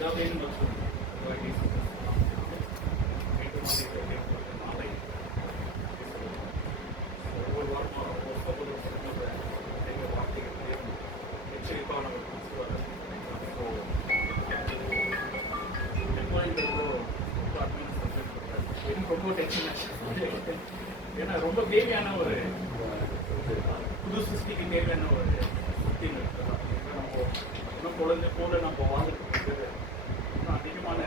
ஏதாவது நாளை ஒவ்வொரு வாரமாக சகோதர சகோதர வார்த்தைகள் எச்சரிப்பாக நம்ம ரொம்ப டென்ஷன் ஏன்னா ரொம்ப தேவையான ஒரு புது சிருஷ்டிக்கு தேவையான ஒரு சக்தி நம்ம இன்னும் குழந்தை போல நம்ம வாழ்ந்துட்டு இன்னும் அதிகமான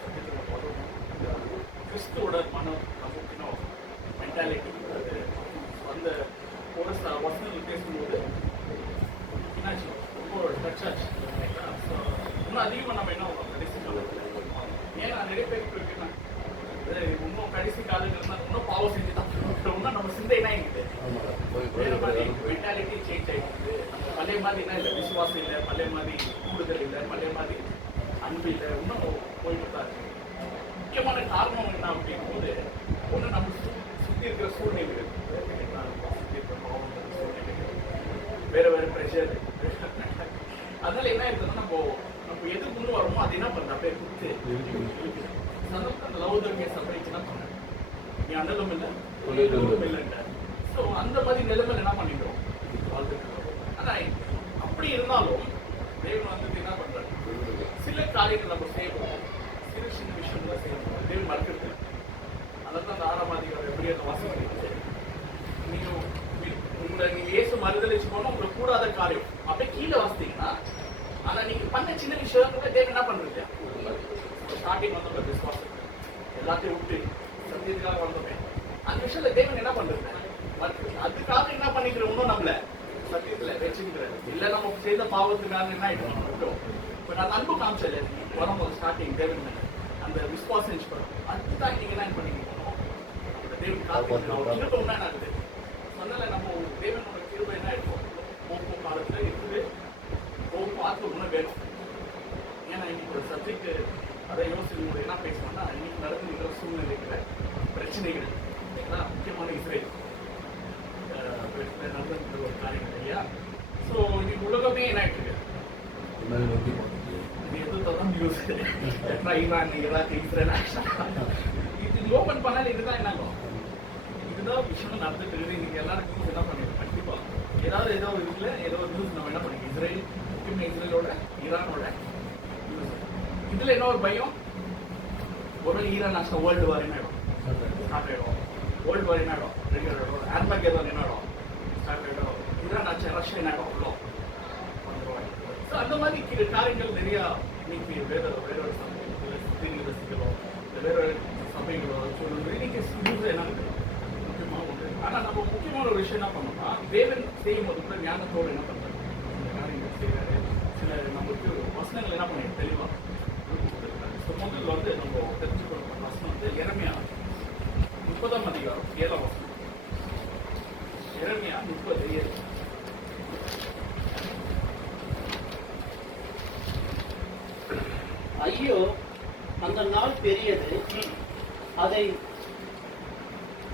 சத்தியத்தை நம்ம வளரணும். கிறிஸ்துவோட மனம் நமக்கு இன்னும் மென்டாலிட்டி அது அந்த ஒரு வசனங்கள் பேசும்போது என்னாச்சு ரொம்ப டச் ஆச்சு. இன்னும் அதிகமாக நம்ம என்ன கடைசி காலத்தில் ஏன்னா நிறைய பேருக்கு இருக்குன்னா இன்னும் கடைசி காலங்கள்னா இன்னும் பாவம் செஞ்சு தான் இன்னும் நம்ம சிந்தை என்ன ஆகிடுது வேற மாதிரி மென்டாலிட்டி சேஞ்ச் ஆகிடுது. பழைய மாதிரி என்ன இல்லை, விசுவாசம் இல்லை, பழைய மாதிரி கூடுதல் இல்லை, பழைய மாதிரி அன்பு இல்லை, இன்னும் போயிட்டு தான் இருக்கு. முக்கியமான காரணம் என்ன அப்படிங்கும் போது ஒன்று நம்ம சுற்றி இருக்கிற சூழ்நிலை சுற்றி இருக்கிற பாவங்கள் சூழ்நிலைகள் வேற வேற ப்ரெஷர் அதனால என்ன இருக்குதுன்னா நம்ம எது கொண்டு வரோமோ அது என்ன பண்ணுற அப்படியே கொடுத்து அந்த லவ்தர்கே சபைக்கு என்ன பண்ண நீ அண்ணலும் இல்லை இல்லைன்ற ஸோ அந்த மாதிரி நிலைமையில என்ன பண்ணிக்கிறோம் வாழ்ந்துக்கிறோம். ஆனால் அப்படி இருந்தாலும் தேவன் வந்து என்ன பண்றாரு, சில காரியங்கள் நம்ம செய்யணும், சிறு சின்ன விஷயங்களை செய்யணும். தேவன் மறுக்கிறது அதான் அந்த 6ஆம் அதிகாரம் எப்படி அந்த வாசிக்கிறீங்க நீங்க இயேசு மறுதளிச்சு போனா உங்களுக்கு கூடாத காரியம் அப்படியே கீழே வாசித்தீங்கன்னா ஆனா நீங்க பண்ண சின்ன விஷயத்துல தேவன் என்ன பண்றது ஸ்டார்டிங் வந்து விசுவாசம் எல்லாத்தையும் விட்டு சத்தியத்துக்காக வந்தோமே அந்த விஷயத்துல தேவன் என்ன பண்றது அதுக்காக என்ன பண்ணிக்கிறோம் இன்னும் நம்மள சத்தியத்துல வச்சுக்கிறாரு. இல்ல நம்ம செய்த பாவத்துக்காக என்ன ஆயிடும் விட்டோம். பட் அந்த அன்பு காமிச்சல வரும்போது ஸ்டார்டிங் தேவன் அந்த விசுவாசம் அதுதான் நீங்க என்ன பண்ணிக்கணும் தேவன் காத்து என்ன ஆகுது சொன்னால நம்ம தேவனோட கிருபை என்ன ஆயிடும் போக்கு காலத்துல இருக்குது போக்கு ஆத்ம குணம் வேணும். ஏன்னா இன்னைக்கு ஒரு சப்ஜெக்ட் அதை யோசிச்சு என்ன பேசுவோம்னா இன்னைக்கு நடந்துக்கிற சூழ்நிலைகளை பிரச்சனைகள் முக்கியமான இஸ்ரேல் நடந்துக்கிற ஒரு காரியங்கள் இல்லையா. ஸோ இன்னைக்கு உலகமே என்ன ஆயிட்டு இருக்கு எது தொடர்ந்து நியூஸ் ஈரான் ஈராக் இஸ்ரேல் இது ஓப்பன் பண்ணாலும் இதுதான் என்னங்க இதுதான் விஷயம் நடந்துட்டு இருக்குது. இன்னைக்கு எல்லாரும் நியூஸ் என்ன பண்ணிருக்கோம் கண்டிப்பா ஏதாவது ஏதோ இதுல ஏதோ ஒரு நியூஸ் நம்ம என்ன பண்ணிருக்கோம் இஸ்ரேல் முக்கியமாக இஸ்ரேலோட ஈரானோட இதுல என்ன ஒரு பயம் ஒரு ஈரான் ஆச்சு வேர்ல்டு வார் என்ன ஆயிடும் ஸ்டார்ட் ஆயிடும். வேர்ல்டு வார் என்ன ஆயிடும் ரெடி ஆயிடும். ஆர்பாக் ஏதோ என்ன ஆயிடும் ஸ்டார்ட் ஆயிடும். ஈரான் ஆச்சு ரஷ்யா என்ன ஆயிடும் அவ்வளோ. ஸோ அந்த மாதிரி காரியங்கள் நிறையா இன்னைக்கு வேற ஒரு சபைகளோ வேற சபைகளோ சொல்லுறது இன்னைக்கு நியூஸ் என்ன இருக்குது முக்கியமாக உண்டு. ஆனால் நம்ம முக்கியமான ஒரு விஷயம் என்ன பண்ணோம்னா தேவன் செய்யும் போது கூட ஞானத்தோடு என்ன பண்ணுறாரு இந்த காரியங்கள் செய்கிறாரு. சில நம்மளுக்கு வசனங்கள் என்ன பண்ணி தெளிவாக முதல்ல வந்து நம்ம தெரிஞ்சுக்கிற வசனம் வந்து எரமியா 30ஆம் அதிகாரம் 7ஆம் வசனம். எரமியா 30:7. ஐயோ அந்த நாள் பெரியது,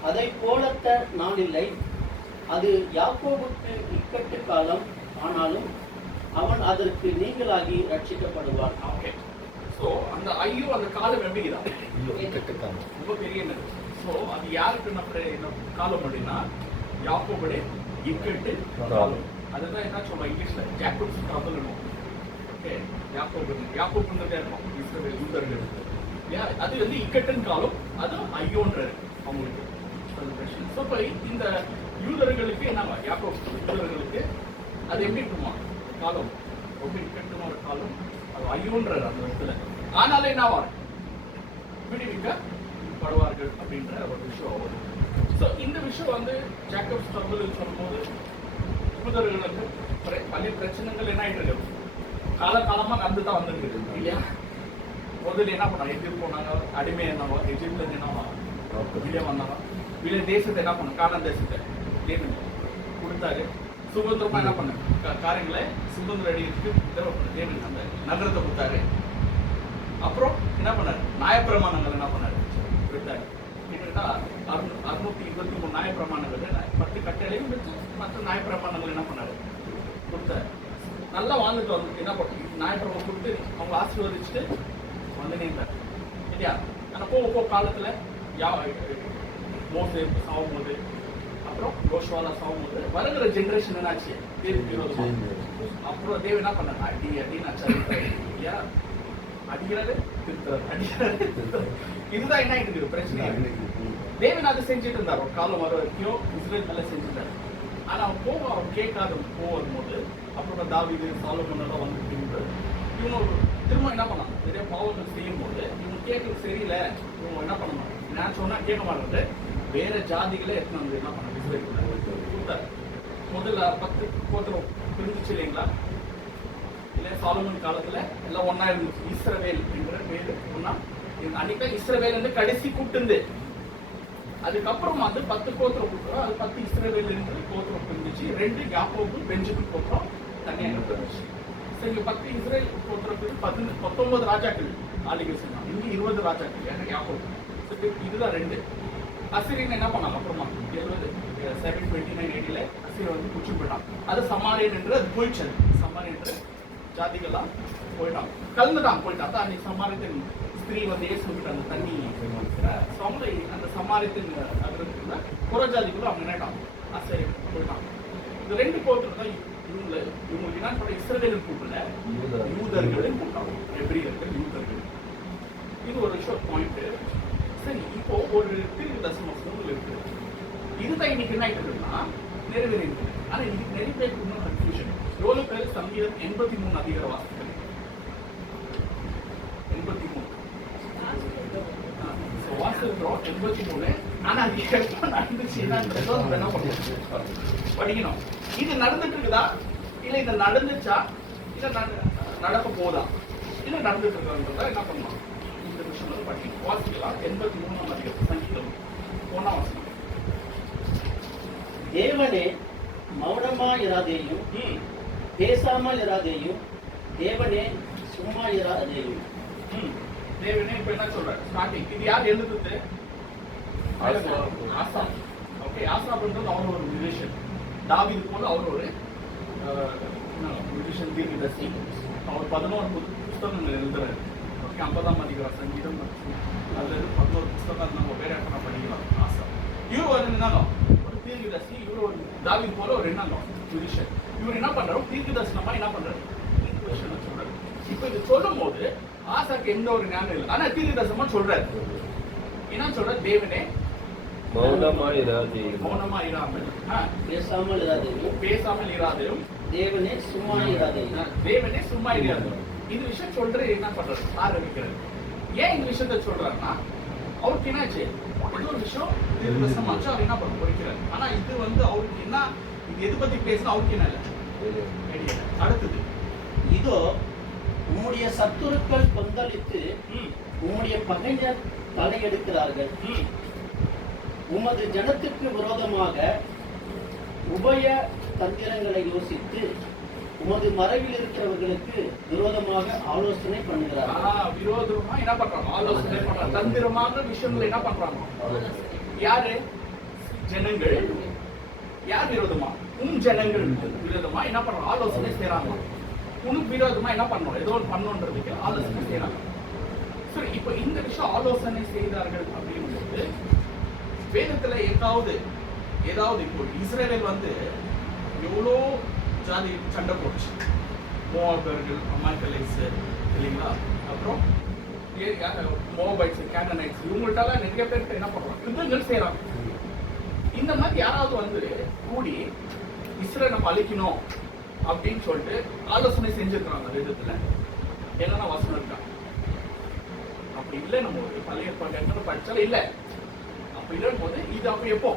அதை போலத்த நாள் இல்லை. அது யாக்கோபுக்கு இக்கட்டு காலம், ஆனாலும் அவன் அதற்கு நீங்களாகி ரட்சிக்கப்படுவான். ஓகே. ஸோ அந்த ஐயோ அந்த காலம் எப்படி ரொம்ப பெரிய ஸோ அது யாருக்கு நம்ம காலம் அப்படின்னா யாக்கோபுடைய இக்கட்டு காலம். அதுதான் என்ன சொல்றோம் இங்கிலீஷ்ல ஜாக்கப்ஸ் ட்ரபிள் இருக்கும். ஓகே யாக்கோபுன்றதே இருக்கும் இஸ்ரவேல் யூதர்கள். அது வந்து இக்கட்டுன்னு காலம், அது ஐயோன்றது அவங்களுக்கு பிரச்சனை. ஸோ இப்போ இந்த யூதர்களுக்கு என்ன யாக்கோப் யூதர்களுக்கு அது எப்படி இருக்குமா காலம் ரொம்ப இக்கட்டுமான ஒரு காலம், அது ஐயோன்றார் அந்த இடத்துல. ஆனாலும் என்னவா விடுவிக்கப்படுவார்கள் அப்படின்ற ஒரு விஷயம் வரும். ஸோ இந்த விஷயம் வந்து ஜாக்கப் ஸ்ட்ரகிள் சொல்லும்போது யூதர்களுக்கு பல பிரச்சனைகள் என்ன ஆயிட்டு இருக்கு காலகாலமாக நடந்து தான் வந்துட்டு இருக்கு இல்லையா. முதல்ல என்ன பண்ணாங்க எதிர்ப்பு போனாங்க, அடிமை என்னவோ எஜிப்ட்ல என்னவா வெளியே வந்தாங்க. வெளியே தேசத்தை என்ன பண்ண காலம் தேசத்தை தேவன் கொடுத்தாரு. சுதந்திரமா என்ன பண்ண காரியங்களை சுதந்திர அடிக்கு தேவன் அந்த நகரத்தை கொடுத்தாரு. அப்புறம் என்ன பண்ணாரு நியாயப்பிரமாணங்கள் என்ன பண்ணாரு விட்டாரு. கிட்டத்தட்ட 623 நியாயப்பிரமாணங்கள் 10 கட்டளையும் வச்சு மற்ற நியாயப்பிரமாணங்கள் என்ன பண்ணாரு கொடுத்தாரு. நல்லா வாழ்ந்துட்டு வந்து என்ன பண்ணுறது, ஞாயிற்றுக்கிழமை கொடுத்து அவங்க ஆசீர்வதிச்சுட்டு வந்து இருந்தார் இல்லையா. ஆனால் போக காலத்தில் மோசே சாகும்போது, அப்புறம் யோசுவாலா சாகும்போது வருகிற ஜென்ரேஷன் என்னாச்சு, தேவனுக்கு விரோதமா. அப்புறம் தேவன் என்ன பண்ணாங்க, அடின்னு இல்லையா, அடிக்கிறாரு திருத்துறாரு, அடிக்கிறாரு திருத்துறாரு. இதுதான் என்ன இருக்குது பிரச்சனை. தேவன் அதை செஞ்சுட்டு இருந்தார் ஒரு காலம் வர வரைக்கும், இஸ்ரேல் மேல செஞ்சுட்டாரு. ஆனா அவன் கேட்காத போகும்போது அப்புறம் தாவீது சாலமோன் எல்லாம் வந்துட்டு இவங்க திரும்ப என்ன பண்ணாங்க, நிறைய பாவங்கள் செய்யும் போது இவங்க கேட்கறது சரியில்லை, இவங்க என்ன பண்ணணும், நான் சொன்னா கேட்க மாட்டேங்குது, வேற ஜாதிகளே எடுத்து வந்து என்ன பண்ணாங்க, இஸ்ரேல் கூட்டாரு. முதல்ல 10 கோத்திரம் பிரிஞ்சிச்சு இல்லைங்களா, இல்லை சாலமோன் காலத்துல எல்லாம் ஒன்னா இருந்துச்சு. இஸ்ரவேல் என்ற பேரு ஒன்னா அன்னைக்கு இஸ்ரவேல் வந்து கடைசி கூப்பிட்டு, அதுக்கப்புறம் வந்து 10 கோத்திரம் கொடுக்குறோம், அது 10 இஸ்ரவேல் என்று கோத்திரம் பிரிஞ்சிச்சு. 2 யாக்கோபு பெஞ்சமின் கோத்திரம் தனியாக பிரிஞ்சிச்சு. சரி, 10 இஸ்ரேல் கோத்திரத்துக்கு 19 ராஜாக்கள் ஆளுகை சொன்னாங்க, இங்க 20 ராஜாக்கள் ஏன்னா யாக்கோபு. இதுதான் 2. அசிரியன் என்ன பண்ணாங்க அப்புறமா 729 AD அசிரியர் வந்து குச்சி போயிட்டான். அது சமாரியன் என்று அது போயிடுச்சு. சமாரியன் என்று ஜாதிகள்லாம் போயிட்டான், கலந்துட்டான் போயிட்டான். அதான் அன்னைக்கு சமாரியத்தின் ஸ்திரீ வந்து ஏசுகிட்ட அந்த தண்ணி சமலை அந்த சமாரியத்தின் அகிரத்துல புறஜாதிக்குள்ள அவங்க நினைட்டான், சரி போயிட்டான். இந்த 2 கோத்திரம் தான் இவங்களுக்கு என்ன பண்ண, இஸ்ரவேலின் கூப்பிடல, யூதர்களின் கூப்பிட்டாங்க, எபிரியர்கள் யூதர்கள். இது ஒரு ஷார்ட் பாயிண்ட். சரி, இப்போ ஒரு தீர்க்கதரிசனம் இருக்கு. இதுதான் இன்னைக்கு என்ன ஆயிட்டுன்னா நிறைவேறி இருக்கு. ஆனா இன்னைக்கு நிறைய பேருக்கு இன்னும் கன்ஃபியூஷன். எவ்வளவு பேர் சங்கீதம் 83 அதிகார வாசிக்கிறீங்க? 83 வாசிக்கிறோம் 83. ஆனா அது எப்ப நடந்துச்சு என்னன்றதோ என்ன பண்ணணும், படிக்கணும். இது நடந்துட்டு இருக்குதா, இல்ல இது நடந்துச்சா, இல்ல நடக்க போதா, இல்ல நடந்துட்டு இருக்கிறதா என்ன பண்ணலாம், இந்த விஷயம் வந்து படிக்கணும். வாசிக்கலாம் 83 அதிகாரம் சங்கீதம் 1ஆம் வசனம். தேவனே மௌனமாயிராதேயும், பேசாமல் இராதேயும், தேவனே சும்மா இராதேயும். தேவனே இப்ப என்ன சொல்றாரு ஸ்டார்டிங், இது யார் எழுதுறது, ஆசாப். ஓகே, ஆசாப்ன்றது அவர் ஒரு மியூசிஷியன். தாவீது போல அவர் ஒரு மியூசிஷியன் தீர்க்கதரிசி. அவர் 11 புத்தகங்கள் எழுதுறாரு. ஓகே, 50ஆம் அதிகாரம் சங்கீதம் அல்லது 11 புத்தகம் நம்ம வேற என்ன படிக்கலாம். ஆசாப் இவர் ஒரு இருந்தாலும் ஒரு தீர்க்கதரிசி, இவர் ஒரு தாவீது போல ஒரு என்னங்க மியூசிஷியன். இவர் என்ன பண்றாரு, தீர்க்கதரிசனமா என்ன பண்றாரு, சொல்றாரு. இப்ப இது சொல்லும் போது ஆசாக்கு எந்த ஒரு ஞானம் இல்லை, ஆனா தீர்க்கதரிசனமா சொல்றாரு. என்ன சொல்ற, தேவனே மௌனமா இராமல், பேசாமல் இராதேயும், தேவனே சும்மா இராதேயும், தேவனே சும்மா இராதேயும். இந்த விஷயம் சொல்றது என்ன பண்றாரு, ஆரம்பிக்கிறாரு. ஏன் இந்த விஷயத்த சொல்றாருன்னா, அவருக்கு என்னாச்சு, இது ஒரு விஷயம் தீர்க்கதரிசனமாச்சு, அவர் என்ன பண்ண பொறிக்கிறார். ஆனா இது வந்து அவருக்கு என்ன, இது எது பத்தி பேசினா அவருக்கு என்ன இல்லை. அடுத்தது, இதோ உம்முடைய சத்துருக்கள் கொந்தளித்து உம்முடைய பகைஞர் தலையெடுக்கிறார்கள். உமது ஜனத்துக்கு விரோதமாக உபய தந்திரங்களை யோசித்து உமது மறைவில் இருக்கிறவர்களுக்கு விரோதமாக ஆலோசனை பண்ணுகிறார்கள். விரோதமா என்ன பண்றாங்க, ஆலோசனை பண்றாங்க. தந்திரமாக விஷயங்களை என்ன பண்றாங்க, யாரு, ஜனங்கள். யார் விரோதமா, ஜனங்கள் விரோதமா என்ன பண்றாங்க, ஆலோசனை செய்யறாங்க. உனக்கு விரோதமா என்ன பண்ணணும், ஏதோ ஒன்று பண்ணணுன்றதுக்கு ஆலோசனை செய்யறாங்க. சரி, இப்ப இந்த விஷயம் ஆலோசனை செய்தார்கள் அப்படின்றது வேதத்துல ஏதாவது இப்போ இஸ்ரேல் வந்து எவ்வளோ ஜாதி சண்டை போடுச்சு. மோவாபியர்கள், அமாலேக்கியர்ஸ் இல்லைங்களா, அப்புறம் மோவாபைட்ஸ், கேனனைட்ஸ், இவங்கள்ட்டால நிறைய பேருக்கு என்ன பண்றாங்க, யுத்தங்கள் செய்யறாங்க. இந்த மாதிரி யாராவது வந்து கூடி இஸ்ரேல் நம்ம அழிக்கணும் அப்படின்னு சொல்லிட்டு ஆலோசனை செஞ்சிருக்காங்க வேதத்துல, என்னன்னா வசனம் இருக்கா? அப்படி இல்லை. நம்ம ஒரு பழைய ஏற்பாடு படிச்சாலும் இல்லை. அப்படி இல்லைன்னு போது இது அப்ப எப்போ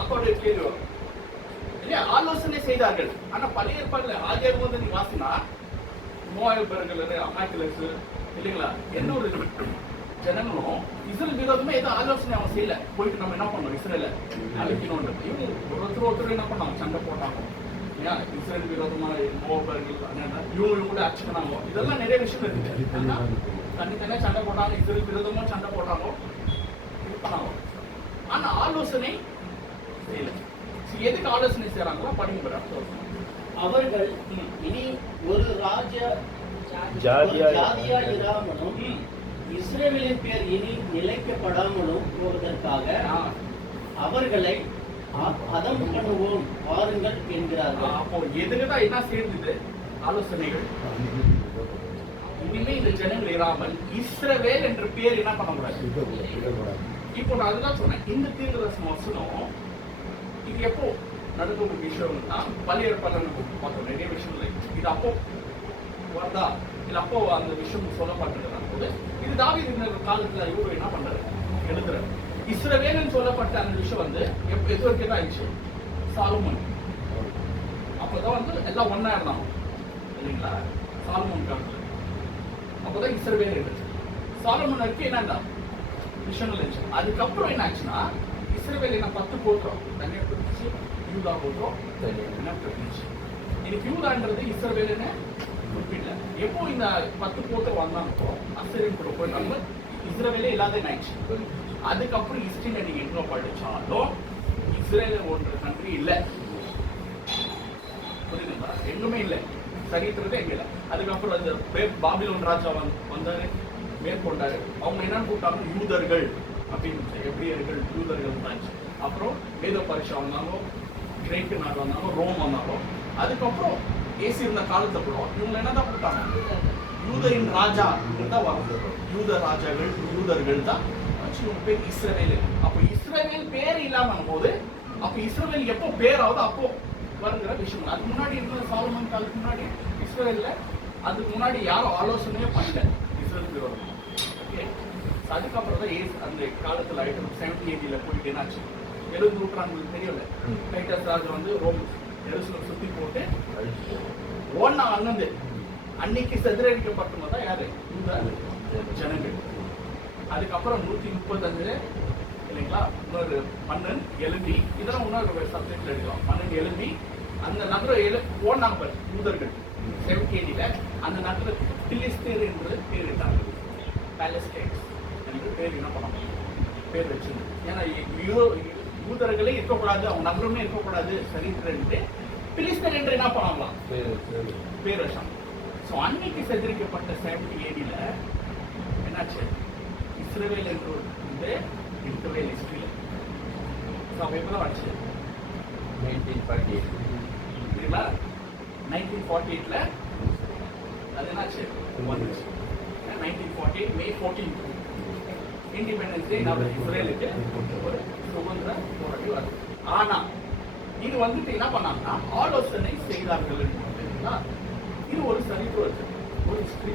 அப்ப கேள்வி வரும் இல்லையா? ஆலோசனை செய்தார்கள். ஆனா பழைய ஏற்பாடுல ஆதியாகமம் போது நீ வாசினா மோவாபியர்கள், அமாலேக்கியர்ஸ் இல்லைங்களா, எந்த ஒரு ஜனங்களும் இஸ்ரேல் விரோதமா ஏதோ ஆலோசனை அவன் செய்யல. போயிட்டு நம்ம என்ன பண்ணோம், இஸ்ரேல அழிக்கணும்ன்றது. இவங்க ஒருத்தர் என்ன பண்ணாங்க, சண்டை போட்டாங்க. ஏன் இஸ்ரேல் விரோதமா மோவாபியர்கள் இவங்க கூட அடிச்சுக்கினாங்க. இதெல்லாம் நிறைய விஷயம் இருக்கு. தனித்தனியா சண்டை போட்டாங்க, இஸ்ரேல் விரோதமும் சண்டை போட்டாங்க, இது பண்ணாங்க. ஆனா ஆலோசனை செய்யல. எதுக்கு ஆலோசனை செய்யறாங்களோ படிங்க. அவர்கள் இனி ஒரு ஜாதியா இராமலும் இஸ்ரவேலின் பேர் இனி நிலைக்கப்படாமலும் போவதற்காக அவர்களை அதம் பண்ணுவோம் வாருங்கள் என்கிறார்கள். அப்போ எதுக்குதான் என்ன சேர்ந்தது ஆலோசனைகள்? இனிமே இந்த ஜனங்கள் இராமல் இஸ்ரவேல் என்ற பேர் என்ன பண்ணக்கூடாது. இப்போ நான் அதுதான் சொன்னேன், இந்த தீர்க்கதரிசன வசனம் இது எப்போ நடக்கும் விஷயம்னா பழைய ஏற்பாடுல நம்ம பார்த்தோம் நிறைய விஷயங்கள். இது அப்போ வருதா இல்ல அப்போ அந்த விஷயம் சொல்லப்பட்டிருக்கிறாங்க போது இது தாவீது காலத்துல இவரு என்ன பண்றாரு எழுதுறாரு. இஸ்ரவேல்னு சொல்லப்பட்ட அந்த விஷயம் வந்து எது வரைக்கும் தான் ஆயிடுச்சு? சாலமோன். அப்பதான் வந்து எல்லாம் ஒன்னா இருந்தாங்க இல்லைங்களா? சாலமோன் காலத்துல அப்பதான் இஸ்ரவேல் இருந்துச்சு. சாலமோன் வரைக்கும் என்ன விஷயங்கள் இருந்துச்சு. அதுக்கப்புறம் என்ன ஆச்சுன்னா இஸ்ரவேல் என்ன 10 கோத்திரம் தனியா பிரிச்சு யூதா கோத்திரம் என்ன பிரிச்சு. இன்னைக்கு யூதான்றது இஸ்ரவேல்னு குறிப்பிடல. எப்போ இந்த 10 கோத்திரம் வந்தாங்கப்போ அசீரியன் கூட போய் நம்ம இஸ்ரவேலே இல்லாத ஆயிடுச்சு. அதுக்கப்புறம் ஹிஸ்டரியில நீங்க எங்க படிச்சாலும் இஸ்ரேல் ஒன்ற கண்ட்ரி இல்ல. புரியுதுங்களா? எங்குமே இல்லை, சரித்திரத்தை எங்க இல்லை. அதுக்கப்புறம் அந்த பாபிலோன் ராஜா வந்தாரு, மேற்கொண்டாரு. அவங்க என்னன்னு கூப்பிட்டாங்க? யூதர்கள் அப்படின்னு. எப்ரியர்கள் யூதர்கள் தான். அப்புறம் வேத பரிசா வந்தாங்க, கிரேக்கு நாடு வந்தாங்க, ரோம் வந்தாங்க. அதுக்கப்புறம் ஏசி இருந்த காலத்தை கூட இவங்க என்னதான் கூப்பிட்டாங்க? யூதரின் ராஜா தான் வரும். யூத ராஜாக்கள் யூதர்கள் தான் பேர் இஸ்ரவேல். அப்ப இஸ்ரவேல் பேர் இல்லாம போது அப்ப இஸ்ரவேல் எப்போ பேர் ஆகுது அப்போ வருகிற விஷயம். அதுக்கு முன்னாடி இருந்த சாலமன் காலத்துக்கு முன்னாடி இஸ்ரவேல்ல அதுக்கு முன்னாடி யாரும் ஆலோசனையே பண்ணல இஸ்ரேல் பேர் வரும். ஓகே, அதுக்கப்புறம் தான் அந்த காலத்துல 70 AD போயிட்டு என்னாச்சு? 70 நூற்றாண்டுகளுக்கு தெரியல. டைட்டஸ் ராஜா வந்து ரோம் எருசலேம் சுத்தி போட்டு ஓன்னா அண்ணந்து அன்னைக்கு செதறடிக்கப்பட்டதான் யாரு? யூத ஜனங்கள். அதுக்கப்புறம் 135 இல்லைங்களா இன்னொரு மன்னன் எழும்பி, இதெல்லாம் இன்னொரு சப்ஜெக்ட்ல எடுக்கலாம். மன்னன் எழும்பி அந்த நகரம் ஓனாங்க பாரு யூதர்கள் 70 AD அந்த நகரத்துக்கு பிலிஸ்தீன் என்று பேரிட்டாங்க. பாலஸ்டைன்ஸ் என்று பேர் என்ன பண்ணாங்க? பேர் வச்சிருந்து. ஏன்னா யூதர்களே இருக்கக்கூடாது, அவங்க நகரமே இருக்கக்கூடாது சரித்திரன்ட்டு பிலிஸ்தீன் என்று என்ன பண்ணாங்களாம்? பேர் வச்சாங்க. ஸோ அன்னைக்கு செதறிக்கப்பட்ட 70 AD என்னாச்சு? இஸ்ரவேல் என்று வந்து இருக்கவே ஹிஸ்டரியில். ஸோ அப்போ எப்போ தான் வச்சு 1948 இல்லைங்களா? 1948 அது என்னாச்சு? வந்துச்சு. 1948 May 14 இண்டிபெண்டன்ஸ் டே நம்ம இஸ்ரேலுக்கு ஒரு சுதந்திர போராடி வருது. ஆனா இது வந்துட்டு என்ன பண்ணாங்கன்னா ஆலோசனை செய்தார்கள். இது ஒரு சரித்திரம், ஒரு ஹிஸ்டரி.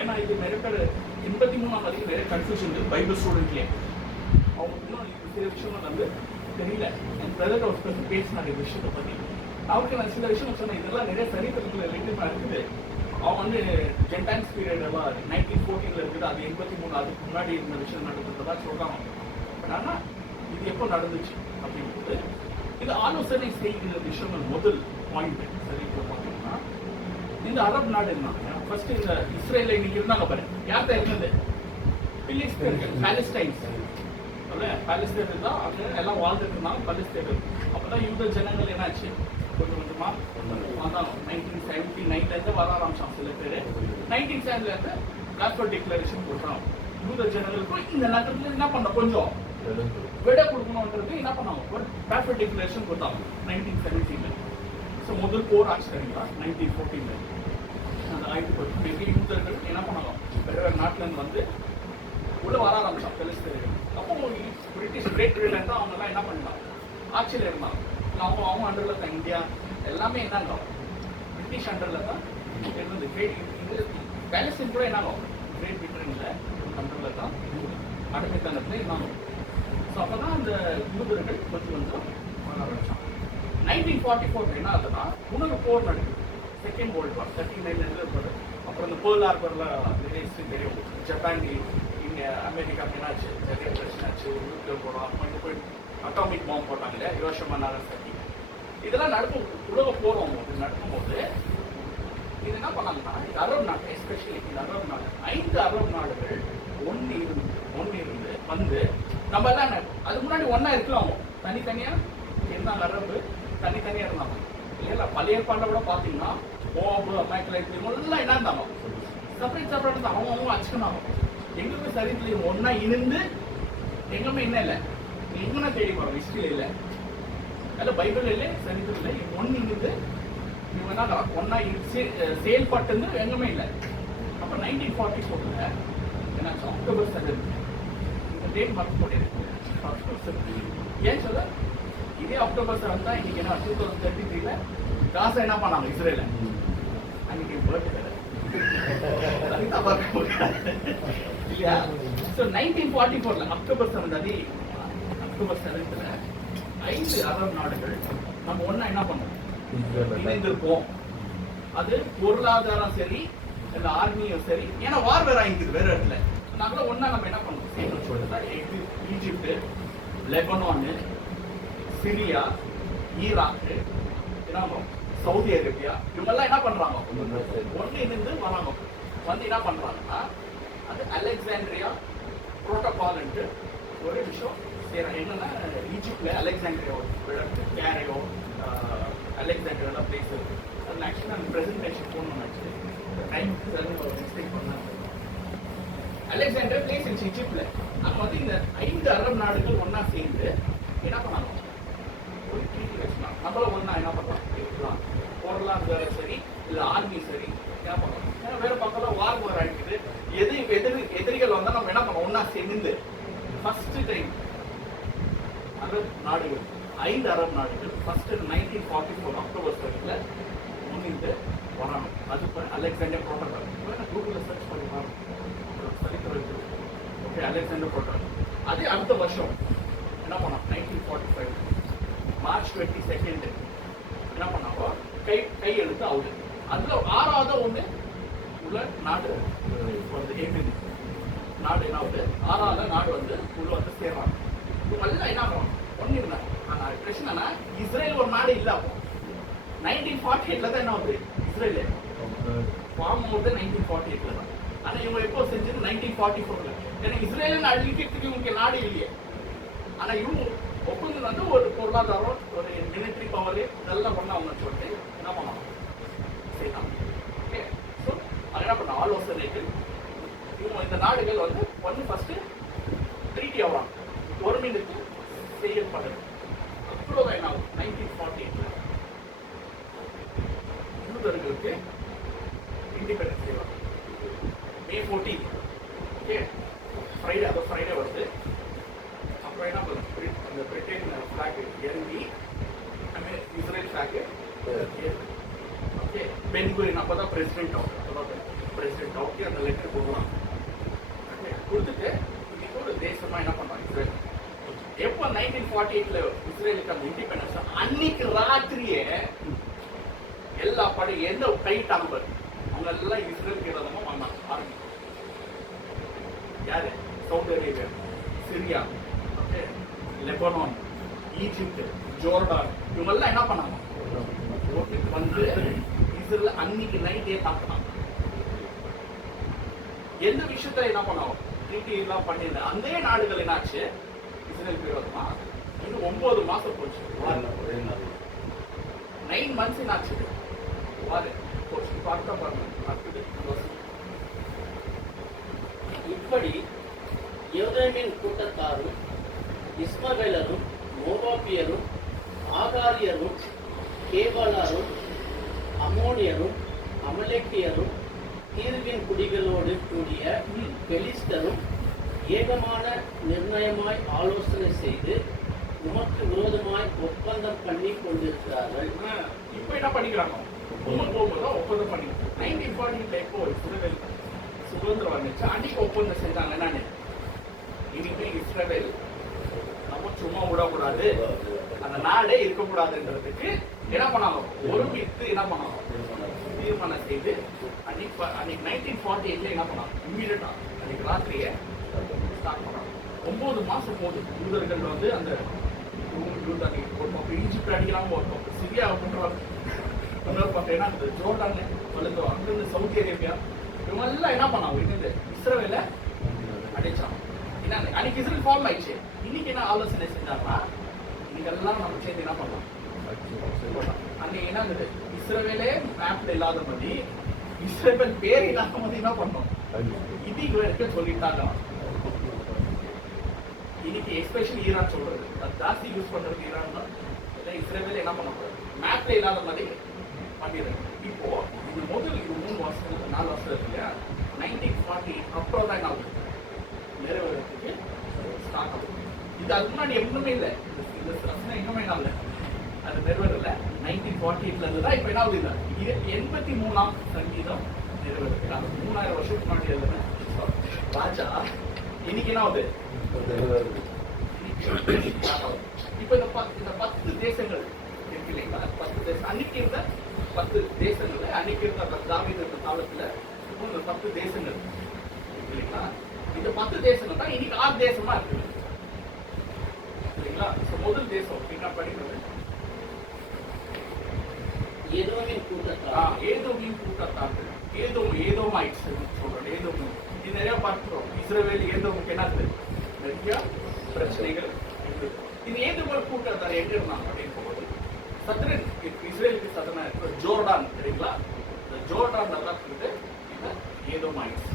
ஏன்னா இது நிறைய பேர் 83 வரைக்கும் நிறைய கன்ஃபியூஷன் இருக்குது பைபிள் ஸ்டூடெண்ட்லேயே. அவங்க இன்னும் சில விஷயங்கள் வந்து தெரியல. என் பிரதர் ஒரு பற்றி பேசினார் இந்த விஷயத்தை பற்றி. அவருக்கு நான் சில விஷயம் சொன்னேன், இதெல்லாம் நிறைய சரித்திரத்தில் ரிலேட்டிவாக இருக்குது. அவன் வந்து ஜென்டைல்ஸ் பீரியட் எல்லாம் 1914 இருக்குது, அது 83 அதுக்கு முன்னாடி இருந்த விஷயம் நடந்ததா சொல்றாங்க. பட் ஆனால் இது எப்போ நடந்துச்சு அப்படின்றது இது ஆலோசனை செய்கிற விஷயங்கள் முதல் பாயிண்ட். சரி, இப்போ பார்த்தீங்கன்னா இந்த அரபு நாடு இருந்தாங்க. ஃபர்ஸ்ட் இந்த இஸ்ரேல இன்னைக்கு இருந்தாங்க பாரு, யார் தான் இருந்தது? பிலிஸ்தீன்கள், பாலஸ்டைன்ஸ். பாலஸ்தீன் தான் அங்கே எல்லாம் வாழ்ந்துட்டு இருந்தாங்க பாலஸ்தீன்கள். அப்போதான் யூத ஜனங்கள் என்னாச்சு? கொஞ்சம் கொஞ்சமா வந்தாங்க. 1979 வர ஆரம்பிச்சாங்க சில பேர். 1970 காஸ்பர் டிக்ளரேஷன் கொடுக்குறாங்க. யூத ஜனங்களுக்கும் இந்த நகரத்துல என்ன பண்ண கொஞ்சம் விட கொடுக்கணும்ன்றது என்ன பண்ணாங்க? ஒரு காஸ்பர் டிக்ளரேஷன் கொடுத்தாங்க 1917. ஸோ முதல் போர் ஆச்சு சரிங்களா 1914. அந்த 1910 யூதர்கள் என்ன பண்ணாங்க? வேற நாட்டுல இருந்து வந்து உள்ள வர ஆரம்பிச்சாங்க பெலிஸ்தீன்கள். அப்போ பிரிட்டிஷ் கிரேட் பிரிட்டன் தான் அவங்க எல்லாம் என்ன பண்ணாங்க? ஆட்சியில் இருந்தாங்க. அவங்க அண்டர்ல தான் இந்தியா எல்லாமே என்னங்க பிரிட்டிஷ் அண்டர்ல தான் இருந்தது. பாலஸ்தீன் கூட என்னங்க கிரேட் பிரிட்டன்ல அண்டர்ல தான் அடிமைத்தனத்துல இருந்தாங்க. ஸோ அப்பதான் அந்த யூதர்கள் கொஞ்சம் கொஞ்சம் வர ஆரம்பிச்சாங்க. 1944 என்ன ஆகுதுன்னா இன்னொரு போர் நடக்குது. செகண்ட் வேர்ல்டு வார் 39 அப்புறம் இந்த பேர்ல் ஹார்பர்ல நிறைய ஹிஸ்டரி தெரியும். ஜப்பான் இங்க அமெரிக்காவுக்கு என்னாச்சு? நிறைய பிரச்சனை ஆச்சு. நியூக்ளியர் போடுறோம், கொஞ்சம் போய் அட்டாமிக் பாம்பு போட்டாங்க இல்லையா, ஹிரோஷிமா நாகசாகி. இதெல்லாம் நடக்கும் உலக போறோம் நடக்கும்போது இது என்ன பண்ணாங்கன்னா அரபு நாடு, எஸ்பெஷலி இந்த அரபு நாடு 5 அரபு நாடுகள் ஒன்று இருந்து வந்து நம்ம எல்லாம் அதுக்கு முன்னாடி ஒன்னா இருக்கலாம். தனித்தனியா இருந்தாங்க, அரபு தனித்தனியா இருந்தாங்க இல்ல பழைய ஏற்பாடுல கூட பாத்தீங்கன்னா மோவாபு, அமாலேக் இவங்கெல்லாம் என்ன இருந்தாங்க, செப்பரேட் இருந்தாங்க. அவங்க அச்சுக்கணும். எங்களுமே சரித்தில ஒன்னா இருந்து எங்குமே என்ன இல்லை, எங்கன்னா தேடி போறோம். ஹிஸ்டரியில இல்லை, அதில் பைபிள் இல்லை, சரித்திரம் இல்லை. இவங்க ஒன்று இருந்து இவங்க என்ன ஒன்னா செயல்பட்டு எங்குமே இல்லை. அப்போ 1944 என்னாச்சு, அக்டோபர் 7 இந்த டேட் மறந்து போட்டிருக்கு. ஏன் சொல்ல, இதே அக்டோபர் 7 தான் இன்னைக்கு என்ன 2033 காசா என்ன பண்ணாங்க இஸ்ரேல. அன்னைக்கு பர்த்டே இல்லையா? ஸோ 1944 அக்டோபர் 7 அக்டோபர் 7 5 அரபு நாடுகள் நம்ம ஒன்னா என்ன பண்ணோம், இணைந்திருப்போம். அது பொருளாதாரம் சரி, இந்த ஆர்மியும் சரி, ஏன்னா வார் வேற ஆகிக்குது வேற இடத்துல. நாங்களும் ஒன்னா நம்ம என்ன பண்ணோம் சேர்ந்து சொல்லிட்டு Egypt, Lebanon, Syria, Iraq, Saudi Arabia இவங்கெல்லாம் என்ன பண்றாங்க, ஒன்னு இருந்து வராங்க. வந்து என்ன பண்றாங்கன்னா அது அலெக்சாண்ட்ரியா புரோட்டோகால் ஒரு விஷயம் செய்யறாங்க. என்னன்னா ஈஜிப்ட்ல அலெக்சாண்ட்ரியா கேரையோ அலெக்சாண்ட்ரியா பிளேஸ் இருக்கு. அது ஆக்சுவலி நான் பிரசன்டேஷன் போடணும்னு டைம் மிஸ்டேக் பண்ணாங்க. அலெக்சாண்டர் பிளேஸ் இருந்துச்சு ஈஜிப்ட்ல. அங்க வந்து இந்த 5 அரபு நாடுகள் ஒன்னா சேர்ந்து என்ன பண்ணாங்க, ஒரு ட்ரீட்டி வச்சுக்கலாம். நம்மளும் ஒன்னா என்ன பண்ணலாம் இருக்கலாம். பொருளாதாரம் சரி, இல்ல ஆர்மி சரி, என்ன பண்ணலாம். ஏன்னா வேற பக்கம் வார் ஆகிடுது. எதிரிகள் வந்தா நம்ம என்ன பண்ணோம், ஒன்னா சேர்ந்து ஃபர்ஸ்ட் டைம் அரபு நாடுகள் 5 அரபு நாடுகள் ஃபர்ஸ்ட் 1944 அக்டோபர் 7 முன்னிட்டு வராங்க. அது அலெக்சாண்டர் புரோட்டோகால். கூகுள்ல சர்ச் பண்ணி பாருங்க, ஓகே, அலெக்சாண்டர் புரோட்டோகால். அதே அடுத்த வருஷம் என்ன பண்ணோம், 1945 மார்ச் 22 என்ன பண்ணாவோ கையெழுத்து அவுட். அதுல 6வது ஒண்ணு உள்ள நாடு நாடு என்ன ஆகுது, 6வது நாடு வந்து உள்ள வந்து சேர்றாங்க. இவங்க என்ன பண்ணுவோம் ஒண்ணு இருந்தாங்க. ஆனா பிரச்சனைனா இஸ்ரேல் ஒரு நாடு இல்ல. அப்போ 1948 தான் என்ன ஆகுது, இஸ்ரேல் ஃபார்ம் ஆகுது 1948 தான். ஆனா இவங்க எப்போ செஞ்சது 1944. ஏன்னா இஸ்ரேல் அழிக்கிறதுக்கு இவங்க நாடு இல்லையே. ஆனா இவங்க ஒப்பந்தம் வந்து ஒரு பொருளாதாரம், ஒரு மிலிட்டரி பவர் இதெல்லாம் ஒண்ணா அவங்க சொல்லிட்டு என்ன பண்ணலாம் செய்யலாம். ஓகே, ஸோ அது என்ன பண்ண ஆலோசனைகள் இவங்க இந்த நாடுகள் வந்து ஒன்று ஃபர்ஸ்ட் ட்ரீட்டி ஆவாங்க, ஒரு மினிட்டு செய்யப்படுது. அப்புறம் என்ன ஆகும், 1948 யூதர்களுக்கு இண்டிபெண்டன்ஸ் செய்வாங்க. May 14 ஓகே, ஃப்ரைடே, அது ஃப்ரைடே வருது. அப்புறம் என்ன பண்ணுது, அந்த பிரிட்டன் ஃபிளாக் இறங்கி இஸ்ரேல் ஃபிளாக் ஓகே, பென்குரியன் அப்பதான் பிரசிடென்ட் ஆகி அந்த லெட்டர் கொடுக்குறாங்க. ஓகே, கொடுத்துட்டு இன்னைக்கு ஒரு தேசமா என்ன பண்றாங்க இஸ்ரேல். எப்போ 1948 இஸ்ரேலுக்கு அந்த இண்டிபெண்டன்ஸ் அன்னைக்கு ராத்திரியே எல்லா படை எந்த கைட்டாங்க பாரு, அவங்க எல்லாம் இஸ்ரேலுக்கு விரோதமா வந்தாங்க. ஆரம்பி யாரு, Saudi Arabia, Syria, okay, Lebanon, Egypt, Jordan இவங்கெல்லாம் என்ன பண்ணாங்க, வந்து இஸ்ரேல் அன்னைக்கு நைட்டே தாக்குனாங்க. எந்த விஷயத்த என்ன பண்ணாங்க, ட்ரீட்டி எல்லாம் பண்ணிருந்த அந்த நாடுகள் என்னாச்சு இஸ்ரேல் விரோதமா. இது 9 மாசம் போச்சு, 9 months என்னாச்சு வாரு போச்சு. பார்த்தா பாருங்க, இப்படி யோதேமின் கூட்டத்தாரும் இஸ்மவேலரும் மோவாபியரும் ஆகாரியரும் கேபாலாரும் அமோனியரும் அமலேக்கியரும் தீர்வின் குடிகளோடு கூடிய பெலிஸ்தரும் ஏகமான நிர்ணயமாய் ஆலோசனை செய்து உமக்கு விரோதமாய் ஒப்பந்தம் பண்ணி கொண்டிருக்கிறார்கள். இப்ப என்ன பண்ணிக்கிறாங்க, போகும்போது ஒப்பந்தம் பண்ணி 1940 எப்போ இஸ்ரேல் சுதந்திரம் வந்துச்சு அன்னைக்கு ஒப்பந்தம் செஞ்சாங்க. என்னன்னு, இனிமே இஸ்ரேல் நம்ம சும்மா விடக்கூடாது, அந்த நாடே இருக்கக்கூடாதுன்றதுக்கு என்ன பண்ணாங்க, ஒருமித்து என்ன பண்ணாங்க தீர்மானம் செய்து அன்னைக்கு 1948 என்ன பண்ணாங்க, இம்மீடியட்டா அன்னைக்கு ராத்திரியே ஸ்டார்ட் பண்ணாங்க. 9 மாசம் போது யூதர்கள் வந்து அந்த ஈஜிப்ட் அடிக்கிறாங்க, ஒரு பக்கம் சிரியா பண்றாங்க, இன்னொரு பக்கம் என்ன அந்த ஜோர்டான் வளர்ந்து அங்கிருந்து சவுதி அரேபியா இவங்கெல்லாம் என்ன பண்ணாங்க, இருந்து இஸ்ரேல அடிச்சாங்க. என்ன அன்னைக்கு இஸ்ரேல் ஃபார்ம் ஆயிடுச்சு. இன்னைக்கு என்ன ஆலோசனை செஞ்சாங்கன்னா, இதெல்லாம் நம்ம சேர்ந்து என்ன பண்ணலாம், அன்னைக்கு என்ன ஆகுது, இஸ்ரவேலே மேப்ல இல்லாத மாதிரி இஸ்ரவேல் பேர் இல்லாத மாதிரி என்ன பண்ணோம், இது இவருக்கு சொல்லிட்டாங்க. இன்னைக்கு எஸ்பெஷலி ஈரான் சொல்றது, அது ஜாஸ்தி யூஸ் பண்றது ஈரான் தான். இஸ்ரேல் என்ன பண்ண போறாரு, மேப்ல இல்லாத மாதிரி பண்ணிடுறாங்க. இப்போ இது முதல் இது 3 வருஷம் 4 வருஷம் இருக்கு இல்லையா, 1940 அப்புறம் தான் என்ன ஆகுது, நிறைவேறதுக்கு ஸ்டார்ட் ஆகுது. இது அதுக்கு முன்னாடி எதுவுமே இல்லை, இந்த ரசனை இன்னுமே என்ன ஆகல, அது நிறைவேறல. 1948ல இருந்து தான் இப்போ என்ன ஆகுது, இது 83ஆம் சங்கீதம் நிறைவேறது. அது 3000 வருஷத்துக்கு முன்னாடி எழுதுன ராஜா இன்னைக்கு என்ன ஆகுது. இப்ப இந்த 10 தேசங்கள் இருக்கு இல்லைங்களா, 10 தேசம் அன்னைக்கு இருந்த 10 தேசங்கள்ல, அன்னைக்கு இருந்த தாவீது இருந்த காலத்துல இந்த 10 தேசங்கள் இருக்கு இல்லைங்களா. இந்த 10 தேசங்கள் தான் இன்னைக்கு 6 தேசமா இருக்கு இல்லைங்களா. முதல் தேசம் என்ன படிக்கிறது, ஏதோமின் கூட்டத்தார். ஏதோமின் கூட்டத்தார்கள், ஏதோமைட்ஸ் சொல்றோம். ஏதோம் இது நிறைய பார்க்கிறோம். இஸ்ரவேல் ஏதோமுக்கு என்ன நிறைய பிரச்சனைகள் இருக்குது. இது ஏதோமர் கூட்டத்தார் எங்க இருந்தாங்க அப்படின்னு போகுது, சத்ரன் இஸ்ரேலுக்கு சதனா இருக்கிற ஜோர்டான் தெரியுங்களா, இந்த ஜோர்டான் நல்லா இருக்குது இந்த ஏதோமைட்ஸ்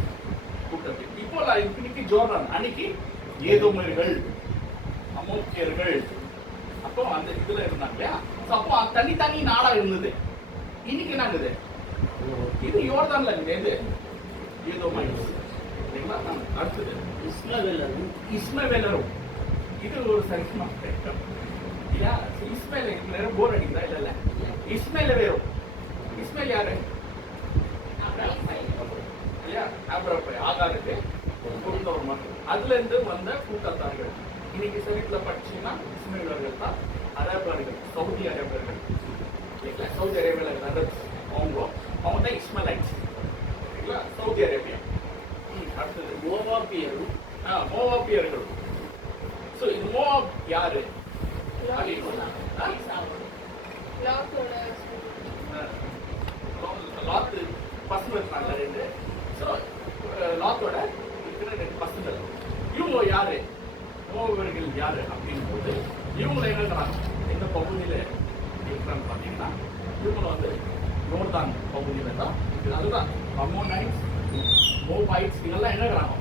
கூட்டத்தில். இப்போ இன்னைக்கு ஜோர்டான், அன்னைக்கு ஏதோமர்கள், அமோக்கியர்கள், அப்போ அந்த இதுல இருந்தாங்க இல்லையா. அப்போ தனி நாடா இருந்தது. இன்னைக்கு என்ன ஆகுது, இது யோர்தான்ல இருக்குது ஏதோமைட்ஸ் இல்லைங்களா. அடுத்தது இஸ்மவேலரும், இது ஒரு சரிசனம் இல்லையா. இஸ்மேல் நேரம் போர் அடிக்குதா, இல்ல இல்ல. இஸ்மேல வேறும், இஸ்மேல் யாரு இல்லையா, ஆகாருக்கு கொடுத்தவர் மட்டும். அதுல இருந்து வந்த கூட்டத்தார்கள் இன்னைக்கு சரித்துல படிச்சீங்கன்னா இஸ்மேலர்கள் தான் அரேபியர்கள், சவுதி அரேபியர்கள் இல்லைங்களா. சவுதி அரேபியாவில் அவங்க தான் இஸ்மேலைட்ஸ் இல்லைங்களா, சவுதி அரேபியா. அடுத்தது மோவாபியரும். மோவாபியர்கள். சோ இது மோவாப் யாரு, லாத்து பசங்க இருக்காங்க 2. ஸோ லாத்தோட இருக்கிற 2 பசங்க. இவங்க யாரு, மோவாபியர்கள் யாரு அப்படின் போது இவங்களை என்னங்கிறாங்க, எந்த பகுதியில இருக்கிறான்னு பார்த்தீங்கன்னா இவங்க வந்து யோர்தான் பகுதியில தான். அதுதான் அம்மோனைட்ஸ், மோவாபிட்ஸ் இதெல்லாம் என்னங்கிறாங்க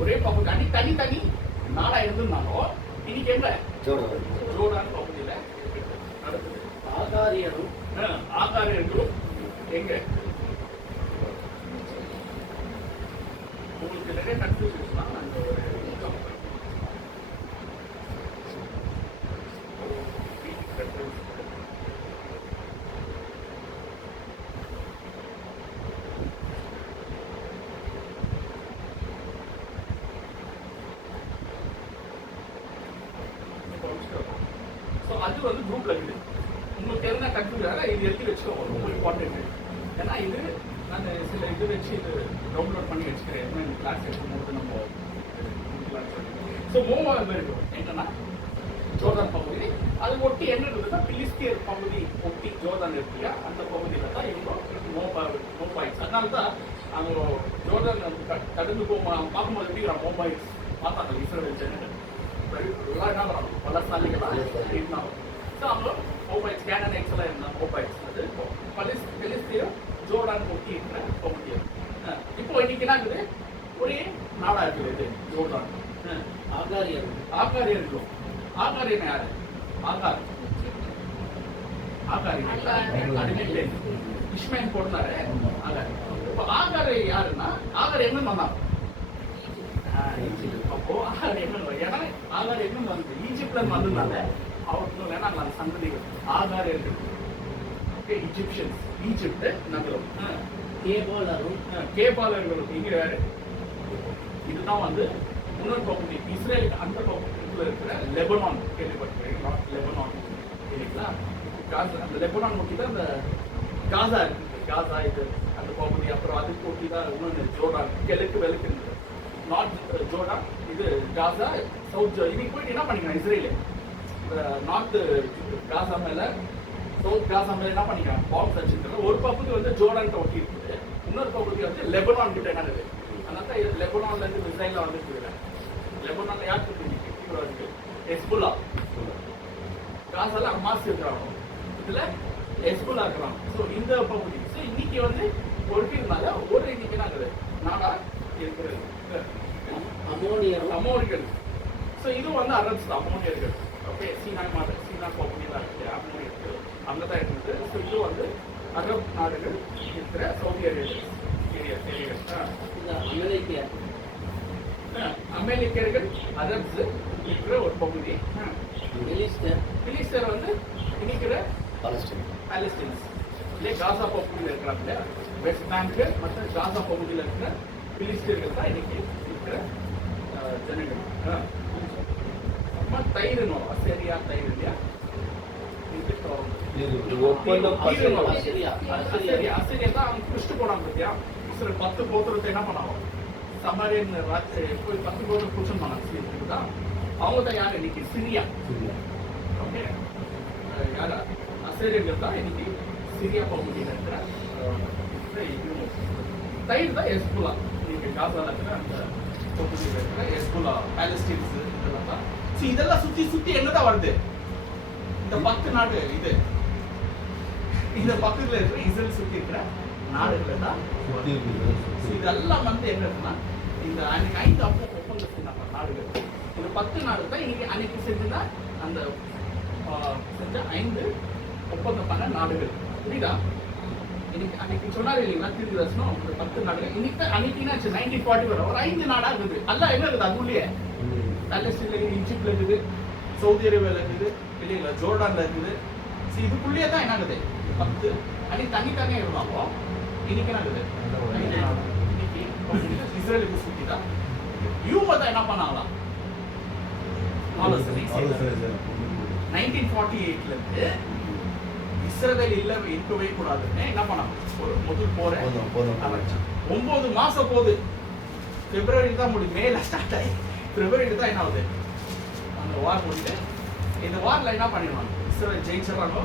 ஒரே பகுதி. தனி நாடா இருந்திருந்தாலும் இன்னைக்கு எங்க ஜோர்டான் பகுதியில இருக்குது. அடுத்தது ஆகாரியரும். ஆகாரியர்களும் எங்க, உங்களுக்கு நிறைய கன்ஃபியூஷன் தான். அந்த ஒரு அது வந்து குரூப்ல இருக்குது. உங்களுக்கு எதுனா கன்ஃபியூஷன் இது எழுதி வச்சுக்கோங்க, ரொம்ப இம்பார்ட்டன்ட். ஏன்னா இது நான் சில இது வச்சு இது டவுன்லோட் பண்ணி வச்சுக்கிறேன், என்ன கிளாஸ் எடுக்கும்போது நம்ம. ஸோ மோவாப் இருக்கும் என்னன்னா ஜோர்தான் பகுதி, அது ஒட்டி என்ன இருக்குதுன்னா பிலிஸ்தியர் பகுதி ஒட்டி ஜோர்தான் இருக்கு இல்லையா, அந்த பகுதியில தான் இவங்க மோபாய்ட்ஸ். அதனால தான் அவங்க ஜோர்தான் கடந்து பார்க்கும்போது எப்படி மோபாய்ட்ஸ் பார்த்தாங்க இஸ்ரேல் ஜனங்கள் எல்லாம் என்ன வரும், பலசாலிகளாக இருந்தாங்க. ஸோ அவங்க மோபாய்ட்ஸ் கேனனைட்ஸ் எல்லாம் இருந்தாங்க. மோபாய்ட்ஸ் அது பெலிஸ்தியர் ஜோர்டான் ஒட்டி இருக்கிற பகுதியை. இப்போ இன்னைக்கு என்ன இருக்குது, ஒரே நாடா இருக்குது இது ஜோர்டான். ஆகாரியர்களும். ஆகாரியன் யாரு, ஆகார் அடிமையில இஸ்மேல் போடுறாரு ஆகார். இப்போ ஆகார் யாருன்னா, ஆகார் எங்க வந்தாங்க, அப்போ ஆகார் எங்க, ஏன்னா ஆகார் எங்க வந்து ஈஜிப்ட்ல வந்ததுனால அவருக்கு வேணா அந்த சந்ததிகள் ஆகார் இருக்கு. இஜிப்சியன்ஸ், ஈஜிப்ட் நகரம். கேபாலர்களும் இங்க வேறு. இதுதான் வந்து இன்னொரு பகுதி, இஸ்ரேலுக்கு அந்த பகுதியில் இருக்கிற லெபனான் கேள்விப்பட்டிருக்கீங்களா, லெபனான் இல்லைங்களா. அந்த லெபனான் ஒட்டி தான் இந்த காசா இருக்கு, காசா இது அந்த பகுதி. அப்புறம் அதுக்கு ஒட்டி தான் இன்னொன்று ஜோர்டான், கிழக்கு வெளுக்கு இருக்கு. நார்த் ஜோர்டான், இது காசா, சவுத். இன்னைக்கு போயிட்டு என்ன பண்ணிக்கலாம், இஸ்ரேலு இந்த நார்த் காசா மேல சவுத் காசா மேல என்ன பண்ணிக்கலாம், பாக்ஸ் வச்சுருக்காங்க. ஒரு பகுதி வந்து ஜோர்டான் ஒட்டி இருக்குது, இன்னொரு பகுதி வந்து லெபனான் கிட்ட என்ன இருக்குது. அதனால இது லெபனான்ல இருந்து இஸ்ரேல வந்துருக்கு. லெபனான்ல யாருக்கு இருக்கு, ஹெஸ்புல்லா. காசால ஹமாஸ் இருக்கிறாங்க. இதுல ஹெஸ்புல்லா இருக்கிறாங்க. ஸோ இந்த பகுதி ஸோ இன்னைக்கு வந்து ஒருக்கிறதுனால ஒரு இன்னைக்கு நாங்கள் நாடா இருக்கிறது அமோனியர்கள். ஸோ இதுவும் வந்து அரப்ஸ் தான் அமோனியர்கள். ஓகே, சீனா பகுதியெல்லாம் இருக்கு அமோனியர்கள் அங்கே தான் இருக்குது. ஸோ இது வந்து அரப் நாடுகள் இருக்கிற சவுதி ஏரியாக்கள். அமெரிக்கர்கள் அரப்ஸ் இருக்கிற ஒரு பகுதி. பிலிஸ்டர் வந்து இருக்கிற பாலஸ்தீன்ஸ் இல்லையா காசா பகுதியில் இருக்கிறாங்க இல்லையா, வெஸ்ட் பேங்க் மற்றும் காசா பகுதியில் இருக்கிற பிலிஸ்டர்கள் தான் இன்னைக்கு இருக்கிற ஜனங்கள். அப்புறமா தயிர்னோம் அசேரியா தயிர் இல்லையா, அசேரியா தான் அவங்க பிடிச்சிட்டு போனாங்க பத்தியா. சில 10 கோத்திரத்தை என்ன பண்ணாங்க சமாரியன் போய் 10 கோத்திரம் பிடிச்சுன்னு பண்ணாங்க தான். அவங்க தான் யார் இன்னைக்கு சிரியா. ஓகே, யாரா அசேரியர்கள் தான் இன்னைக்கு சிரியா பகுதியில் இருக்கிற தயிர் தான் ஹெஸ்புல்லா. இன்னைக்கு காசால இருக்கிற அந்த பகுதியில் இருக்கிற ஹெஸ்புல்லா பாலஸ்டீன்ஸ் இதெல்லாம் தான். இதெல்லாம் சுத்தி என்னதான் வருது இந்த 10 நாடு. இது இந்த பக்கத்துல இருக்கிற இஸ்ரேல் சுத்தி இருக்கிற நாடுகள் தான். இதெல்லாம் வந்து என்னன்னா இந்த அன்னைக்கு 5 ஒப்பந்தம் செஞ்சாங்க நாடுகள். இந்த 10 நாடு தான் இன்னைக்கு அன்னைக்கு செஞ்சுன்னா அந்த செஞ்ச 5 ஒப்பந்தம் பண்ண நாடுகள். புரியுதா? இன்னைக்கு அன்னைக்கு சொன்னாரு இல்லைங்களா தீர்க்கதர்சனம் ஒரு 10 நாடுகள். இன்னைக்கு அன்னைக்கு 1940 வர ஒரு 5 நாடா இருக்குது. எல்லாம் என்ன இருக்குது அதுக்குள்ளேயே பாலஸ்தீன்ல இருக்குது, ஈஜிப்ட்ல இருக்குது, சவுதி அரேபியால இருக்குது இல்லைங்களா, ஜோர்டான்ல இருக்குது. இதுக்குள்ளேயே தான் என்ன ஆகுது 10 அன்னைக்கு தனித்தானே இருந்தாலும் இன்னைக்கு என்ன ஆகுது இன்னைக்கு இஸ்ரேலுக்கு சுத்தி தான் இவங்க தான் என்ன பண்ணாங்களாம் ஆலோசனை 1948ல இருந்து இஸ்ரேல் இருக்கவே கூடாதுன்னு என்ன பண்ணாங்க ஒரு முதல் போற 9 மாசம் போகுது. பிப்ரவரி தான் முடியும், மேல ஸ்டார்ட் ஆகி பிப்ரவரி தான் என்ன ஆகுது அந்த வார் முடியுது. இந்த வார்ல என்ன பண்ணிடுவாங்க இஸ்ரேல் ஜெயிச்சிடறாங்க.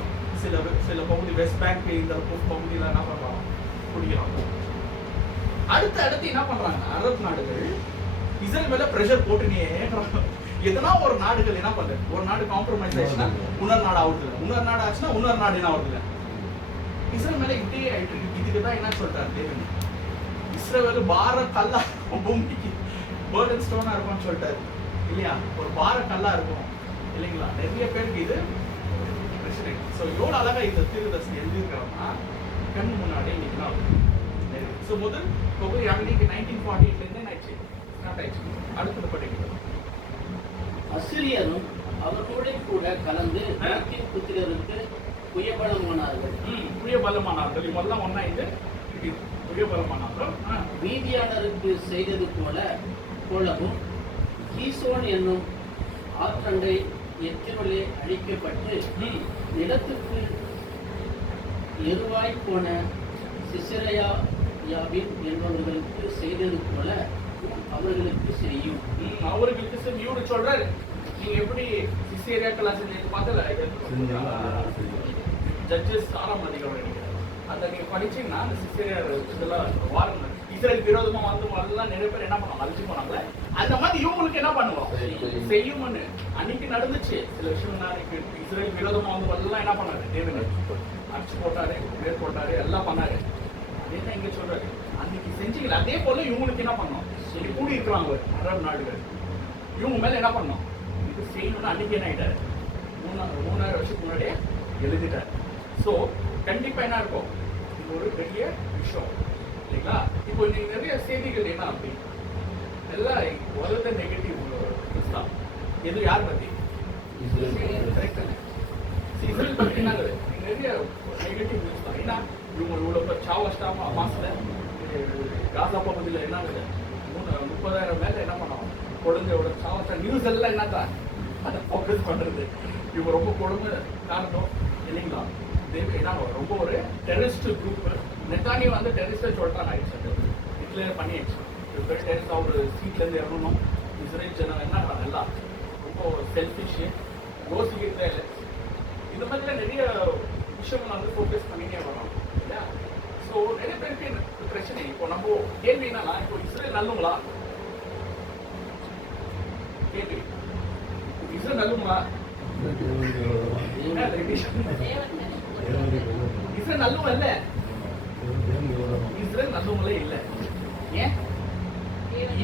சில பகுதி வெஸ்ட் பேங்க் இந்த பகுதியில் என்ன பண்றாங்க குடிக்கிறாங்க. அடுத்து என்ன பண்றாங்க அரபு நாடுகள் இஸ்ரேல் மேல பிரஷர் போட்டுனே எதனா ஒரு நாடுகள் என்ன பண்ணுது, ஒரு நாடு காம்ப்ரமைஸ் ஆச்சுன்னா இன்னொரு நாடு ஆகுது இல்லை, இன்னொரு நாடு ஆச்சுன்னா இன்னொரு நாடு என்ன ஆகுது இல்லை. இஸ்ரேல் மேல இப்படியே ஆயிட்டு இருக்கு. இதுக்கு தான் என்ன சொல்றாரு தேவன், இஸ்ரேல் பார கல்லா பூமிக்கு பேர்டன் ஸ்டோனா இருக்கும்னு சொல்லிட்டாரு இல்லையா, ஒரு பார கல்லா இருக்கும் இல்லைங்களா. நிறைய பேருக்கு இது பிரச்சனை. ஸோ எவ்வளோ அழகா இந்த தீர்க்கதரிசனம் எழுதியிருக்கிறோம்னா கண் முன்னாடி இன்னைக்கு. ஸோ முதல் பகுதி அன்னைக்கு 1948 ஆயிடுச்சு ஸ்டார்ட் ஆயிடுச்சு. அடுத்தது படிக்கிறது அசிரியரும் அவர்களோட கூட கலந்து புத்திரருக்கு புயபலமானார்கள். புயபலமானார்கள் இவெல்லாம் ஒன்னா இது புயபலமானார்கள். மீதியானருக்கு செய்தது போலவும் கீசோன் என்னும் ஆற்றண்டை எச்சிவலே அழிக்கப்பட்டு நிலத்துக்கு எருவாய் போன சிசரையாவின் என்பவர்களுக்கு செய்தது போல அவர்களுக்கு செய்யும். அவர்களுக்கு செய்யும் சொல்றாரு. நீங்க எப்படி சிசேரியாக்கெல்லாம் செஞ்சு பார்த்தல ஜட்ஜஸ் 6ஆம் அதிகாரம் நினைக்கிறேன். அதை நீங்க படிச்சீங்கன்னா அந்த சிசேரியா இதெல்லாம் வாரம் இஸ்ரேல் விரோதமா வந்து நிறைய பேர் என்ன பண்ணுவாங்க அழிச்சு போனாங்களே, அந்த மாதிரி இவங்களுக்கு என்ன பண்ணுவோம் செய்யும்னு அன்னைக்கு நடந்துச்சு. சில விஷயம் அன்னைக்கு இஸ்ரேல் விரோதமா வந்து எல்லாம் என்ன பண்ணாரு தேவன் அடிச்சு போட்டாரு, வேர் போட்டாரு, எல்லாம் பண்ணாரு. அதே தான் இங்க சொல்றாரு அன்னைக்கு செஞ்சீங்களா அதே போல இவங்களுக்கு என்ன பண்ணோம் சொல்லி கூடி இருக்கிறாங்க அரபு நாடுகள். இவங்க மேல என்ன பண்ணோம் இது செய்யணும்னு அன்னைக்கு என்ன ஆயிட்டாரு 3000 வருஷத்துக்கு முன்னாடியே எழுதிட்டாரு. ஸோ கண்டிப்பா என்ன இருக்கும் இது ஒரு பெரிய விஷயம் இல்லைங்களா. இப்போ நீங்க நிறைய செய்திகள் என்ன அப்படி எல்லாம் ஒரே நெகட்டிவ் தான். எது யார் பத்தி இஸ்ரேல் பத்தி என்ன நிறைய நெகட்டிவ் நியூஸ் தான். ஏன்னா இவங்க இவ்வளோ சாவஸ்டாம மாசத்துல காசா பகுதியில் என்ன 30,000 மேல என்ன பண்ணுவோம் குழந்தையோட சாவஸ்டா நியூஸ் எல்லாம் என்னதான் அதை ஃபோக்கஸ் பண்றது. இவங்க ரொம்ப கொடுமை காரணம் இல்லைங்களா. ஏன்னா ரொம்ப ஒரு டெரரிஸ்ட் குரூப் நெத்தானி வந்து டெரரிஸ்டை சொல்றாங்க ஆயிடுச்சு, டிக்ளேர் பண்ணியாச்சு. டெரரிஸ்ட் அவர் சீட்ல இருந்து இறங்கணும். இஸ்ரேல் ஜனம் என்ன எல்லாம் ரொம்ப செல்ஃபிஷ் யோசிக்கிறதே இல்லை. இந்த மாதிரி நிறைய விஷயங்கள் வந்து ஃபோக்கஸ் பண்ணிட்டே வரோம் இல்லையா. ஸோ நிறைய பேருக்கு பிரச்சனை. இப்போ நம்ம கேள்வி என்னன்னா இப்போ இஸ்ரேல் நல்லுங்களா கேள்வி, இஸ்ரேல் நல்லுங்களா இஸ்ரேல் நல்லவங்க இல்ல, இஸ்ரேல் நல்லவங்களே இல்ல. ஏன்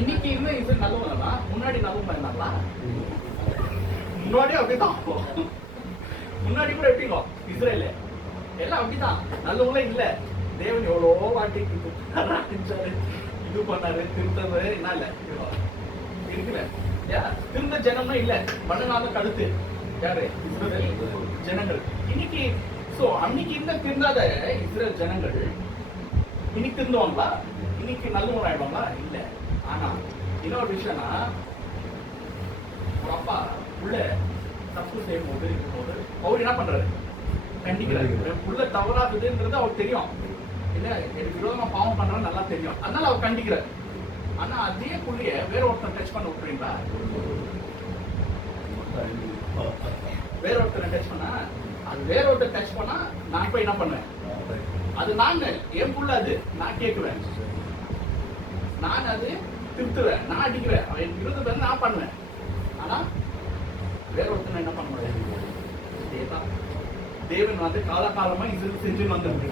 இன்னைக்கு இருந்த இஸ்ரேல் நல்லவங்களா முன்னாடி நல்லவங்க இருந்தாங்களா? முன்னாடி அப்படிதான். முன்னாடி கூட எப்படிங்க இஸ்ரேல் எல்லாம் அப்படிதான் நல்லவங்களே இல்ல. தேவன் எவ்வளவோ வாட்டி இது பண்ணாரு, திருத்தது என்ன இல்ல இருக்குல்ல. திருந்த ஜனம்னா இல்ல, மண்ணனால கழுத்து யாரு? இஸ்ரேல் ஜனங்கள். இன்னைக்கு அன்னைக்கு இருந்த திருந்தாத இஸ்ரேல் ஜனங்கள் இன்னைக்கு திருந்துவாங்களா? இன்னைக்கு நல்லவங்க ஆயிடுவாங்களா? இல்ல. ஆனா இன்னொரு விஷயம்னா, ஒரு அப்பா உள்ள தப்பு செய்யும் போது இருக்கும்போது அவர் என்ன பண்றாரு? கண்டிக்கிறாரு. உள்ள தவறாகுதுன்றது அவருக்கு தெரியும். இல்ல எனக்கு விரோதமா பாவம் பண்றான்னு நல்லா தெரியும், அதனால அவர் கண்டிக்கிறார். ஆனா அதே புள்ளிய வேற ஒருத்தர் டச் பண்ண விட்டுறீங்களா? வேற ஒருத்தர் டச் பண்ணா, அது வேற ஒருத்தர் டச் பண்ணா நான் போய் என்ன பண்ணுவேன்? அது நான் என் புள்ள, அது நான் கேட்குவேன், நான் அது திருத்துவேன், நான் அடிக்குவேன், அவன் விரோதத்தை நான் பண்ணுவேன். ஆனா வேற ஒருத்தர் என்ன பண்ண முடியாது. தேவன் வந்து காலகாலமா இது செஞ்சு வந்துருக்கு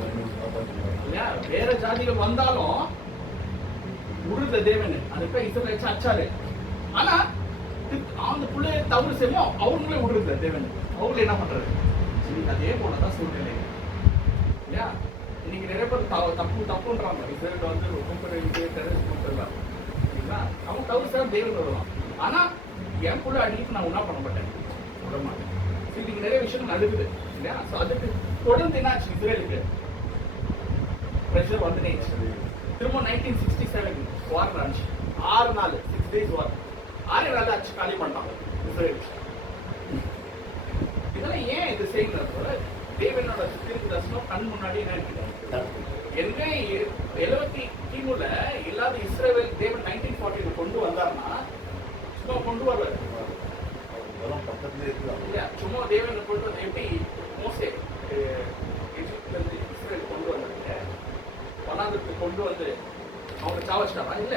இல்லையா? வேற ஜாதிகள் வந்தாலும் விடுற தேவன் அதுக்கு இஸ்ரேல் வச்சு அச்சாரு. ஆனா அந்த பிள்ளைய தவறு செய்வோம் அவங்களே விடுறது தேவன். அவங்களே என்ன பண்றது? அதே போலதான் சூழ்நிலை இல்லையா? இன்னைக்கு நிறைய பேர் தப்புன்றாங்க. இஸ்ரேல் வந்து ரொம்ப சரிங்களா? அவங்க தவறு செய்ய தேவன் வருவான். ஆனா என் பிள்ளை அடிக்கு நான் ஒன்னா பண்ண மாட்டேன், விட மாட்டேன். இன்னைக்கு நிறைய விஷயங்கள் நடக்குது இல்லையா? அதுக்கு தொடர்ந்து என்னாச்சு? இஸ்ரேலுக்கு பிரஷர் வந்துனே திரும்ப 1967 வார் நடந்துச்சு. 6 நாள் 6 days வார். 6 நாள் ஆச்சு காலி பண்ணிட்டாங்க இஸ்ரேல். இதெல்லாம் ஏன் இது செய்யறது? தேவனோட தீர்க்கு தரிசனம் கண் முன்னாடி என்ன இருக்குது? எங்க 73 இல்லாத இஸ்ரேல் தேவன் 1940 கொண்டு வந்தார்னா சும்மா கொண்டு வருவார் இல்லையா? சும்மா தேவன் கொண்டு வந்து எப்படி மோசே எகிப்துல இருந்து இஸ்ரேல் கொண்டு வந்தாங்க, வனாந்தரத்துக்கு கொண்டு வந்து அவங்க சாவச்சிட்டாரா? இல்ல,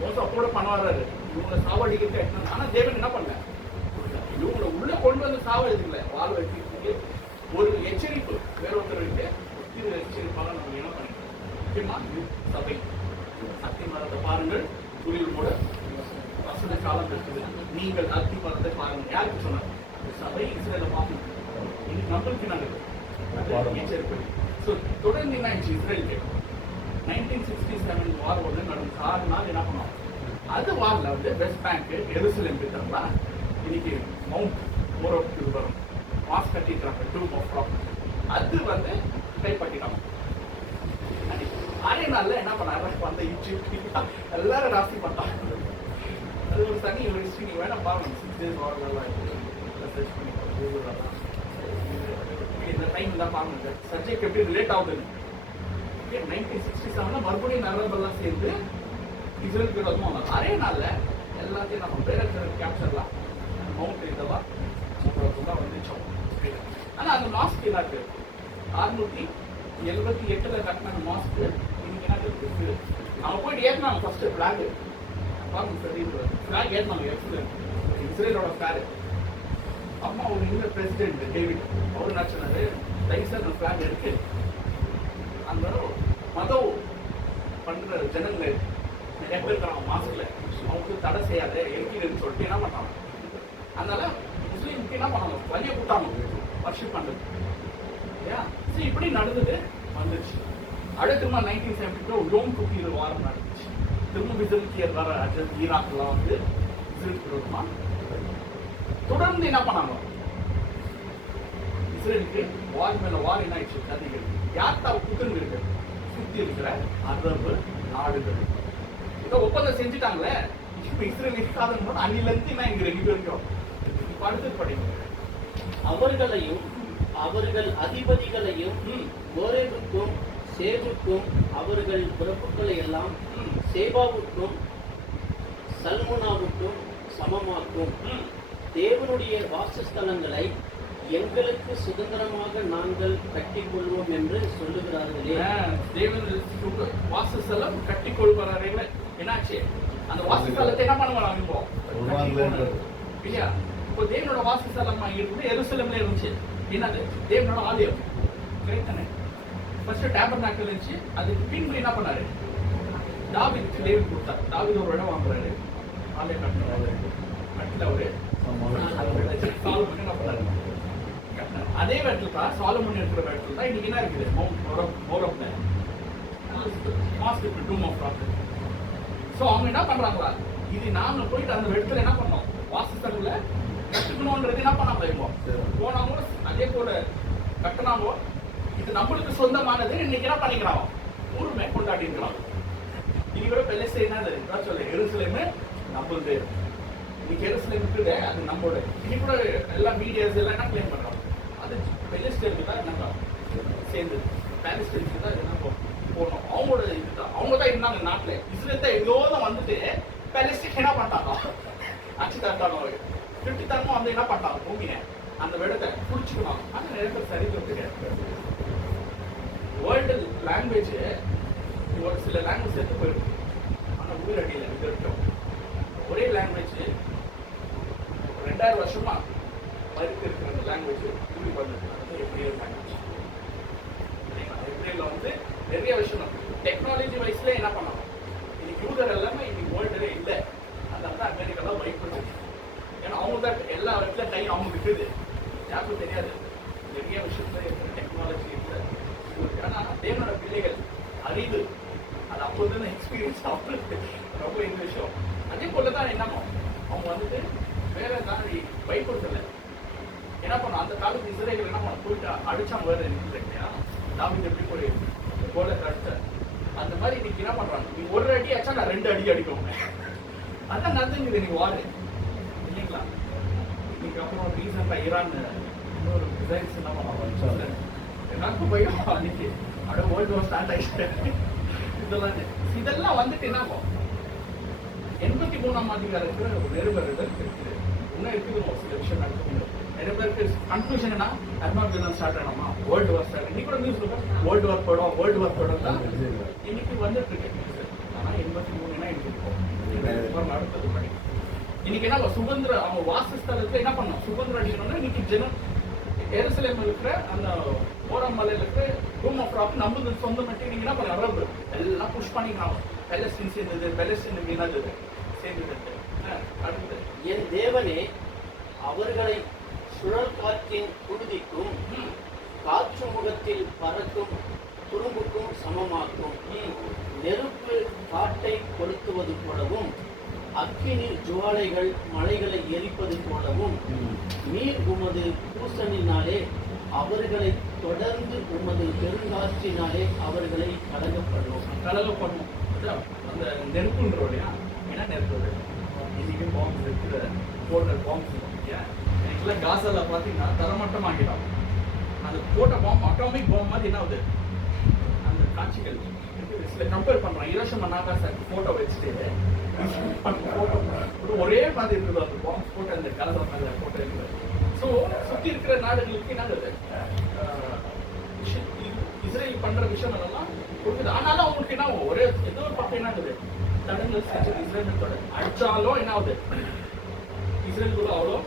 மோசம் அப்போ கூட பண்ணுவாரு இவங்களை சாவடிக்க. ஆனா தேவன் என்ன பண்ண? இவங்களை உள்ள கொண்டு வந்து சாவடிக்கல, வாழ் வைக்கிறதுக்கு ஒரு எச்சரிப்பு வேற ஒருத்தருக்கு இது எச்சரிப்பாக நம்ம என்ன பண்ணிக்கலாம். முக்கியமா சபை அத்தி மரத்தை பாருங்கள், துளிர் கூட வசந்த காலம் இருக்குது, நீங்கள் அத்தி மரத்தை பாருங்கள். யாருக்கு சொன்னார்? சபை இஸ்ரேலை பார்க்கணும். இன்னைக்கு நம்மளுக்கு நாங்கள் எச்சரிப்பு. தொடர்ந்து என்ன ஆயிடுச்சு? இஸ்ரேலுக்கு 1967 வார் ஒன்று நடந்து 6 நாள் என்ன பண்ணுவோம்? அது வாரில் வந்து வெஸ்ட் பேங்க் எருசலேம் இருக்காங்களா? இன்னைக்கு மவுண்ட் மோரோக்கு வரும் மாஸ் கட்டிக்கிறாங்க, டூம் ஆஃப் ராக். அது வந்து கைப்பற்றிட்டாங்க. 6 நாள்ல என்ன பண்ணாங்க? அந்த ஈஜிப்ட் எல்லாரும் ராசி பண்ணாங்க. அது ஒரு தனி ஒரு ஹிஸ்டரி. நீங்க வேணா பாருங்க, 6 days வார்லாம் சர்ச் பண்ணி இந்த டைம் தான் பாருங்க சப்ஜெக்ட் எப்படி ரிலேட் ஆகுதுன்னு. 1967 மறுபடியும் நரம்பெல்லாம் சேர்ந்து இஸ்ரேல் விரோதமா வந்தாங்க. 6 நாள்ல எல்லாத்தையும் நம்ம வேற கேப்சர்லாம் மவுண்ட் இதெல்லாம் தான் வந்துச்சோம். ஆனா அந்த மாஸ்க் என்ன இருக்கு? 678 கட்டின அந்த மாஸ்க் இன்னைக்கு என்ன இருக்கு? அவங்க போயிட்டு ஏற்றினாங்க ஃபர்ஸ்ட் பிளாக் பிளாக் ஏற்றினாங்க. இஸ்ரேலோட பிளாக். அம்மா ஒரு இந்த பிரசிடென்ட் டேவிட் அவரு என்ன சொன்னாரு? லைசன் பிளாக் இருக்கு, அந்த மதம் பண்ற ஜனங்கள் நிறைய பேர் இருக்கிறாங்க மாஸ்க்ல, அவங்களுக்கு தடை செய்யாத எல்கின்னு சொல்லிட்டு என்ன பண்ணாங்க? அதனால முஸ்லீமுக்கு என்ன பண்ணாங்க? வழியை கூட்டாங்க வர்ஷிப் பண்றது. இப்படி நடந்தது வந்துச்சு. அடுத்து 1972 யோம் கிப்பர் வாரம் நடந்துச்சு. திரும்ப இஸ்ரேல் வர ஈராக்லாம் வந்து இஸ்ரேல் விரோதமா தொடர்ந்து என்ன பண்ணாங்க? இஸ்ரேலுக்கு வார் மேல வார் என்ன ஆயிடுச்சு? கதைகள் யார்த்தா குத்துங்க இருக்கு? சுத்தி இருக்கிற அரபு நாடுகள் இதை ஒப்பந்தம் செஞ்சுட்டாங்களே. இப்ப இஸ்ரேல் இருக்காதுன்னு போது அன்னில இருந்து நான் இங்க 2 பேருக்கும் இப்ப அடுத்து படிங்க. அவர்களையும் அவர்கள் அதிபதிகளையும் கோரேவுக்கும் சேவுக்கும் அவர்கள் பிறப்புகளை எல்லாம் சேபாவுக்கும் சல்முனாவுக்கும் சமமாக்கும். தேவனுடைய வாசஸ்தலங்களை எங்களுக்கு சுதந்திரமாக நாங்கள் கட்டிக்கொள்வோம் என்று சொல்லுகிறார்களே. தேவன் வாசஸ்தலம் கட்டிக்கொள்வாரே. என்னாச்சு? அந்த வாசஸ்தலத்தை என்ன பண்ணுவாங்க இப்போ? இல்லையா? இப்போ தேவனோட வாசஸ்தலமா இருந்து எருசலேம்ல இருந்துச்சு. என்னது? தேவனோட ஆலயம். கரெக்ட் தானே? ஃபர்ஸ்ட் டேபர்நாக்கிள் இருந்துச்சு, அதுக்கு பின்பு என்ன பண்ணாரு? தாவீதுக்கு லேவி கொடுத்தார். தாவீது ஒரு இடம் வாங்குறாரு, ஆலயம் கட்டினாரு. கட்டில அவரு சாலமன் என்ன பண்ணாரு? கட்டினார். அதே இடத்துல தான் சாலமன் இருக்கிற இடத்துல தான் இன்னைக்கு என்ன இருக்குது? மௌரப்ல master tomb of profit. So அவங்க என்ன பண்றாங்களா? இது நாம போயிட்டு அந்த இடத்துல என்ன பண்ணோம்? வாசஸ்தலத்துல கட்டுக்கணும்ன்றது என்ன பண்ணாம இருக்கும் போனாமோ, அதே போல கட்டினாமோ, இது நம்மளுக்கு சொந்தமானது. இன்னைக்கு என்ன பண்ணிக்கிறான்? ஊருமே கொண்டாடி இருக்கிறான். இன்னைக்கு கூட பெலஸ்தீனா சொல்ல எருசலேமு நம்மளுது. இன்னைக்கு எருசலேம் இருக்குது, அது நம்மளோட. இன்னைக்கு கூட எல்லா மீடியாஸ் எல்லாம் என்ன கிளைம் பண்றோம்? அது பெலஸ்தீனுக்கு தான் என்ன சேர்ந்து, பாலஸ்தீனுக்கு தான் என்ன போகணும். அவங்களோட இதுதான், அவங்க தான் இருந்தாங்க நாட்டுல. இஸ்ரேல் தான் எங்கோ தான் வந்துட்டு பாலஸ்தீன் என்ன பண்ணிட்டாங்க? ஆட்சி தட்டாங்க, திருட்டித்தனமும் வந்து என்ன பண்ணிட்டாங்க? பூமியை அந்த இடத்தை குடிச்சுக்கணும். ஆனா நிறைய பேர் சரி கிடையாது. வேர்ல்டு லாங்குவேஜ் ஒரு சில லாங்குவேஜ் சேர்த்து போயிருக்கு, ஆனா ஊர் அடியில் இது இருக்கும். ஒரே லாங்குவேஜ் 2000 வருஷமா மறுத்து இருக்கிற அந்த லாங்குவேஜ் ஊருக்கு வந்து எப்ரியல் லாங்குவேஜ். எப்ரியல்ல வந்து நிறைய விஷயம் டெக்னாலஜி வைஸ்ல என்ன பண்ணணும். இன்னைக்கு யூதர் எல்லாமே இன்னைக்கு வேர்ல்டுல இல்லை. அதனால தான் அமெரிக்காலாம் பயப்படுது. ஏன்னா அவங்க தான் எல்லா இடத்துல கை அவங்க இருக்குது, யாருக்கும் தெரியாது. நிறைய விஷயத்துல இருக்கிற டெக்னாலஜி இருக்குது. ஏன்னா தேவனோட பிள்ளைகள் அறிவு அது அப்போது எக்ஸ்பீரியன்ஸ் அவங்களுக்கு ரொம்ப இந்த விஷயம். அதே போல தான் என்னமோ அவங்க வந்துட்டு வேற தாண்டி பயப்படுத்தலை. என்ன பண்ணும்? அந்த காலத்து இஸ்ரேல் என்ன பண்ண போயிட்டு அடிச்சாங்க வேற இல்லையா? தாவீது எப்படி போய் போல அடிச்ச அந்த மாதிரி இன்னைக்கு என்ன பண்றாங்க? நீ ஒரு அடி அடிச்சா நான் 2 அடி அடிக்கும். அதான் நடந்துங்குது இன்னைக்கு வாரு இல்லைங்களா? இன்னைக்கு அப்புறம் ரீசெண்டா ஈரான் இன்னொரு மிசைல்ஸ் என்ன பண்ணுவாங்க? எனக்கு பயம் அன்னைக்கு அப்படியே வேர்ல்டு வார் ஸ்டார்ட் ஆயிடுச்சு. இதெல்லாம் வந்துட்டு என்ன ஆகும்? 83ஆம் அதிகாரத்துல ஒரு நெருபர்கள் இருக்குது. இன்னும் இருக்குது சில விஷயம் நடக்குது. நிறைய பேருக்கு கன்க்ளூஷன் என்ன? அர்மாபிதான் ஸ்டார்ட் ஆனோமா, வேர்ல்டு வார் ஸ்டார்ட். இன்னைக்கு கூட நியூஸ் வேர்ல்டு வார் படம் தான் இன்னைக்கு வந்துட்டு இருக்கு. ஆனா 83னா இன்னைக்கு அடுத்தது படி. இன்னைக்கு என்ன சுதந்திர அவங்க வாசஸ்தலத்துல என்ன பண்ணோம்? சுதந்திரம் அடிக்கணும்னா இன்னைக்கு ஜனம் எருசலேம் இருக்கிற அந்த ஓரம் மலையில இருக்கிற ரூம் ஆஃப் ராக் நம்மளுக்கு சொந்த மட்டும் நீங்க என்ன பண்ண அரபு எல்லாம் புஷ் பண்ணிக்கலாம். பெலஸ்தீன் சேர்ந்தது, பெலஸ்தீன் என்னது சேர்ந்தது. அடுத்தது என் தேவனே அவர்களை சுழல் காற்றின் குருதிக்கும் காற்று முகத்தில் பறக்கும் துரும்புக்கும் சமமாக்கும். நெருப்பு காட்டை கொளுத்துவது போலவும் அக்கினி ஜுவாலைகள் மலைகளை எரிப்பது போலவும் நீர் உமது பூசணினாலே அவர்களை தொடர்ந்து உமது பெருங்காற்றினாலே அவர்களை கலகப்படும். அந்த நெருப்புன்றோடையா என்ன நெருப்பு? இன்னைக்கு பாம்பு இருக்கிற போடுற பாம்பு எனக்குலாம் காசால பார்த்தீங்கன்னா தரமட்டம் ஆகிடும். அந்த போட்ட பாம்பு அட்டாமிக் பாம்பு மாதிரி என்ன ஆகுது? அந்த காட்சிகள் சில கம்பேர் பண்றான். ஹிரோஷிமா நாகாசாக்கி போட்டோ வச்சுட்டு ஒரே மாதிரி இருக்குது. அந்த பாம்பு போட்டோ அந்த கலர் மேல போட்டோ இருக்குது. ஸோ சுற்றி இருக்கிற நாடுகளுக்கு என்ன ஆகுது? இஸ்ரேல் பண்ற விஷயம் எல்லாம் கொடுக்குது. ஆனாலும் அவங்களுக்கு என்ன ஆகும்? ஒரே ஏதோ ஒரு பக்கம் என்ன ஆகுது? தடங்கள் இஸ்ரேல் அடிச்சாலும் என்ன ஆகுது? இஸ்ரேலுக்குள்ள அவ்வளோ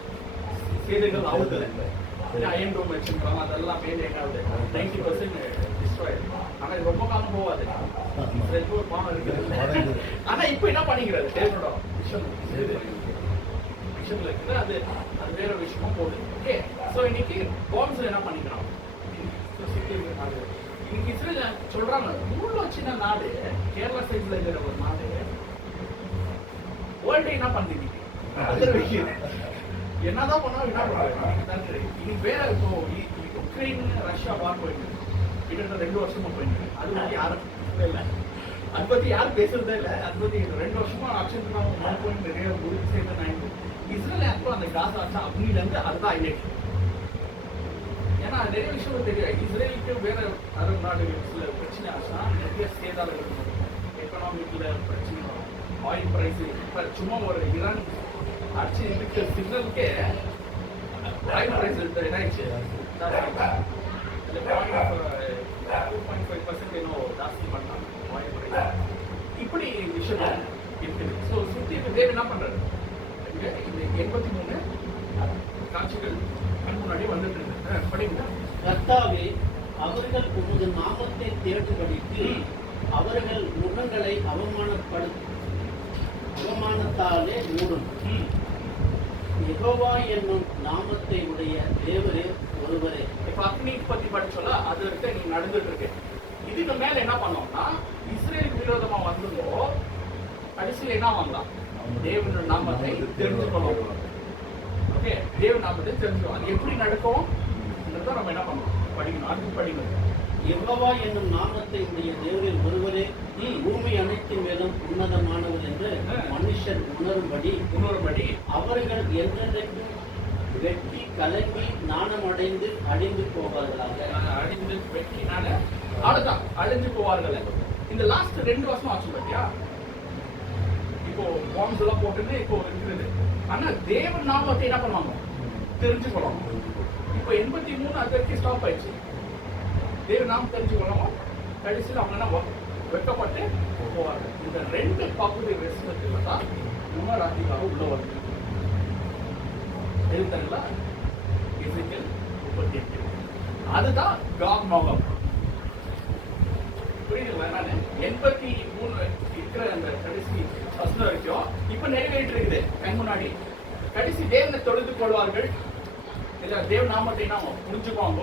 சேதைகள் ஆகுது. அயன் ரூம் வச்சுக்கிறாங்க, அதெல்லாம் மேலே என்ன ஆகுது? 90% டிஸ்ட்ராய். ஆனா இது ரொம்ப காலம் போகாது. இஸ்ரேலுக்கு ஒரு பானம் இருக்குது. ஆனா இப்போ என்ன பண்ணிக்கிறது? தேவனோட விஷயம் விஷயத்துல இருக்குது. அது அது வேற விஷயமா போகுது. ஓகே, ஸோ இன்னைக்கு பாம்ஸ்ல என்ன பண்ணிக்கிறான்? இன்னைக்கு இஸ்ரேல் சொல்றாங்க இவ்வளோ சின்ன நாடு, கேரளா சைட்ல இருக்கிற ஒரு நாடு வேர்ல்டு என்ன பண்ணுது? என்னதான் பண்ணா என்ன பண்றாங்க? இன்னைக்கு வேற இப்போ உக்ரைன் ரஷ்யா வார் போயிட்டு கிட்டத்தட்ட 2 வருஷமா போயிட்டு அது பத்தி யாரும் இல்லை. அதை பத்தி யாரும் பேசுறதே இல்லை. அதை பத்தி 2 வருஷமா அக்ஷன் நிறைய உறுதி செய்த நான் இஸ்ரேல் யாருக்கும் அந்த காசு ஆச்சா அப்படின்லேருந்து அதுதான் ஹைலைட். ஏன்னா நிறைய விஷயம் தெரியும். இஸ்ரேலுக்கு வேற அரபு நாடுகள் சில பிரச்சனை ஆச்சா நிறைய சேதாரங்கள், எக்கனாமிக்ல பிரச்சனை, ஆயில் பிரைஸ். இப்போ சும்மா ஒரு ஈரான் அடிச்சு இதுக்கு சிக்னலுக்கே ஆயில் பிரைஸ் என்னாச்சு? 2.5% இன்னும் ஜாஸ்தி பண்ணாங்க ஆயில் பிரைஸ். இப்படி விஷயம் இருக்குது. ஸோ சுற்றி தேவ் என்ன பண்றாரு? இந்த 83 காட்சிகள் கண் முன்னாடி வந்துட்டு இருக்கு. படிங்க. கர்த்தாவே அவர்கள் உமது நாமத்தை தேடும்படிக்கு அவர்கள் முகங்களை அவமானத்தாலே மூடும். யெகோவா என்னும் நாமத்தை உடைய தேவரே ஒருவரே. இப்ப அக்னி பத்தி படிச்சோல, அது இருக்க நீ நடந்துட்டு இருக்கு. இதுக்கு மேல என்ன பண்ணோம்னா, இஸ்ரேல் விரோதமா வந்ததோ கடைசியில் என்ன வாங்கலாம், தேவனோட நாமத்தை தெரிஞ்சுக்கணும். ஓகே, தேவ நாமத்தை தெரிஞ்சுக்கணும். அது எப்படி நடக்கும் நம்ம என்ன பண்ணணும், படிக்கணும். அது படிக்கணும். யெகோவா என்னும் நாமத்தை உடைய தேவரில் ஒருவரே பூமி அனைத்தின் மேலும் உன்னதமானவர் என்று மனுஷர் உணரும்படி அவர்கள் என்றென்றைக்கும் வெட்டி கலங்கி நாணம் அடைந்து அழிந்து போவார்களாக. அழிந்து வெட்டினால அவ்வளவுதான், அழிஞ்சு போவார்கள். இந்த லாஸ்ட் 2 வருஷம் ஆச்சு பாத்தியா, இப்போ பாம்ஸ் எல்லாம் போட்டுன்னு இப்போ இருக்குது. ஆனா தேவன் நாமத்தை என்ன பண்ணுவாங்க, தெரிஞ்சுக்கணும். இப்போ 83 அது வரைக்கும் ஸ்டாப் ஆயிடுச்சு. தேவ நாம் தெரிஞ்சுக்கணும். கடைசியில் அவங்க என்ன வெட்டப்பட்டு போவார்கள். இந்த 2 பகுதி விஷயத்துல தான் உமர் அதிகாரம் உள்ள வருது. எழுத்தங்களா எசேக்கியேல் 38. அதுதான் காக் மோகம். புரியுதுங்களா? நான் 83 இருக்கிற அந்த கடைசி வசனம் வரைக்கும் இப்ப நிறைவேற்றி இருக்குது கண் முன்னாடி. கடைசி தேவனை தொழுது கொள்வார்கள், இல்ல தேவ நாமத்தை நாம புரிஞ்சுக்குவாங்க,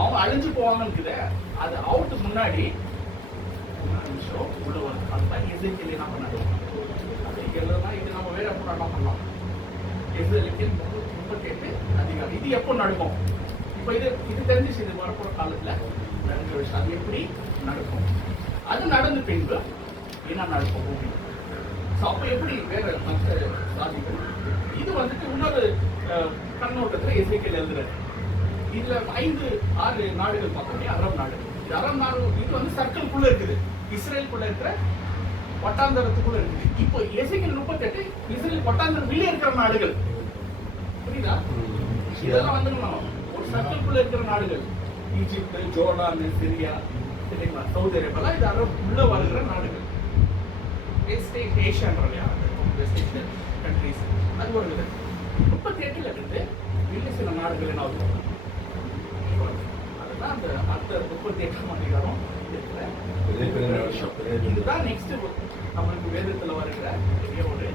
அவங்க அழிஞ்சு போவாங்க. அது அவுட்டு முன்னாடி நிமிஷம் உள்ள வரும். அதுதான் எசேக்கியேல் என்ன பண்ணாரு. அது எழுதுனா இது நம்ம வேற எப்போ என்ன பண்ணலாம். எசேக்கியேல் 38 அதிகாரம். இது எப்போ நடக்கும்? இப்போ இது தெரிஞ்சிச்சு. இது வரப்போற காலத்துல நடந்த விஷயம். அது எப்படி நடக்கும், அது நடந்த பின்பு என்ன நடக்கும் பூமி. அப்ப எப்படி வேற மற்ற சாதிகள். இது வந்துட்டு இன்னொரு கண்ணோட்டத்துல எசேக்கியேல் எழுதுறாரு. இதுல 5-6 நாடுகள் பார்த்தோம்னா அரபு நாடு. இது அரபு நாடு. இது வந்து சர்க்கிள்குள்ள இருக்குது, இஸ்ரேலுக்குள்ள இருக்கிற வட்டாந்தரத்துக்குள்ள இருக்குது. இப்போ எசேக்கியேல் 38 இஸ்ரேல் வட்டாந்தரம் வெளியே இருக்கிற நாடுகள். புரியுதா? இதெல்லாம் வந்து ஒரு சர்க்கிள்குள்ள இருக்கிற நாடுகள். ஈஜிப்ட், ஜோர்டான், சிரியா, சரிங்களா, சவுதி அரேபியா, இது அரபு உள்ள வருகிற நாடுகள். வெஸ்ட் ஏஷியான்றா, வெஸ்ட் ஏஷியன் கண்ட்ரிஸ். அது ஒரு விதம். 38ல இருந்து வெளியே சில நாடுகள் என்ன ஆகும். அதுதான் அந்த அடுத்த 38ஆம் அதிகாரம் இருக்கிற விஷயம். இதுதான் நெக்ஸ்ட் நம்மளுக்கு வேதத்துல வருகிற பெரிய ஒரு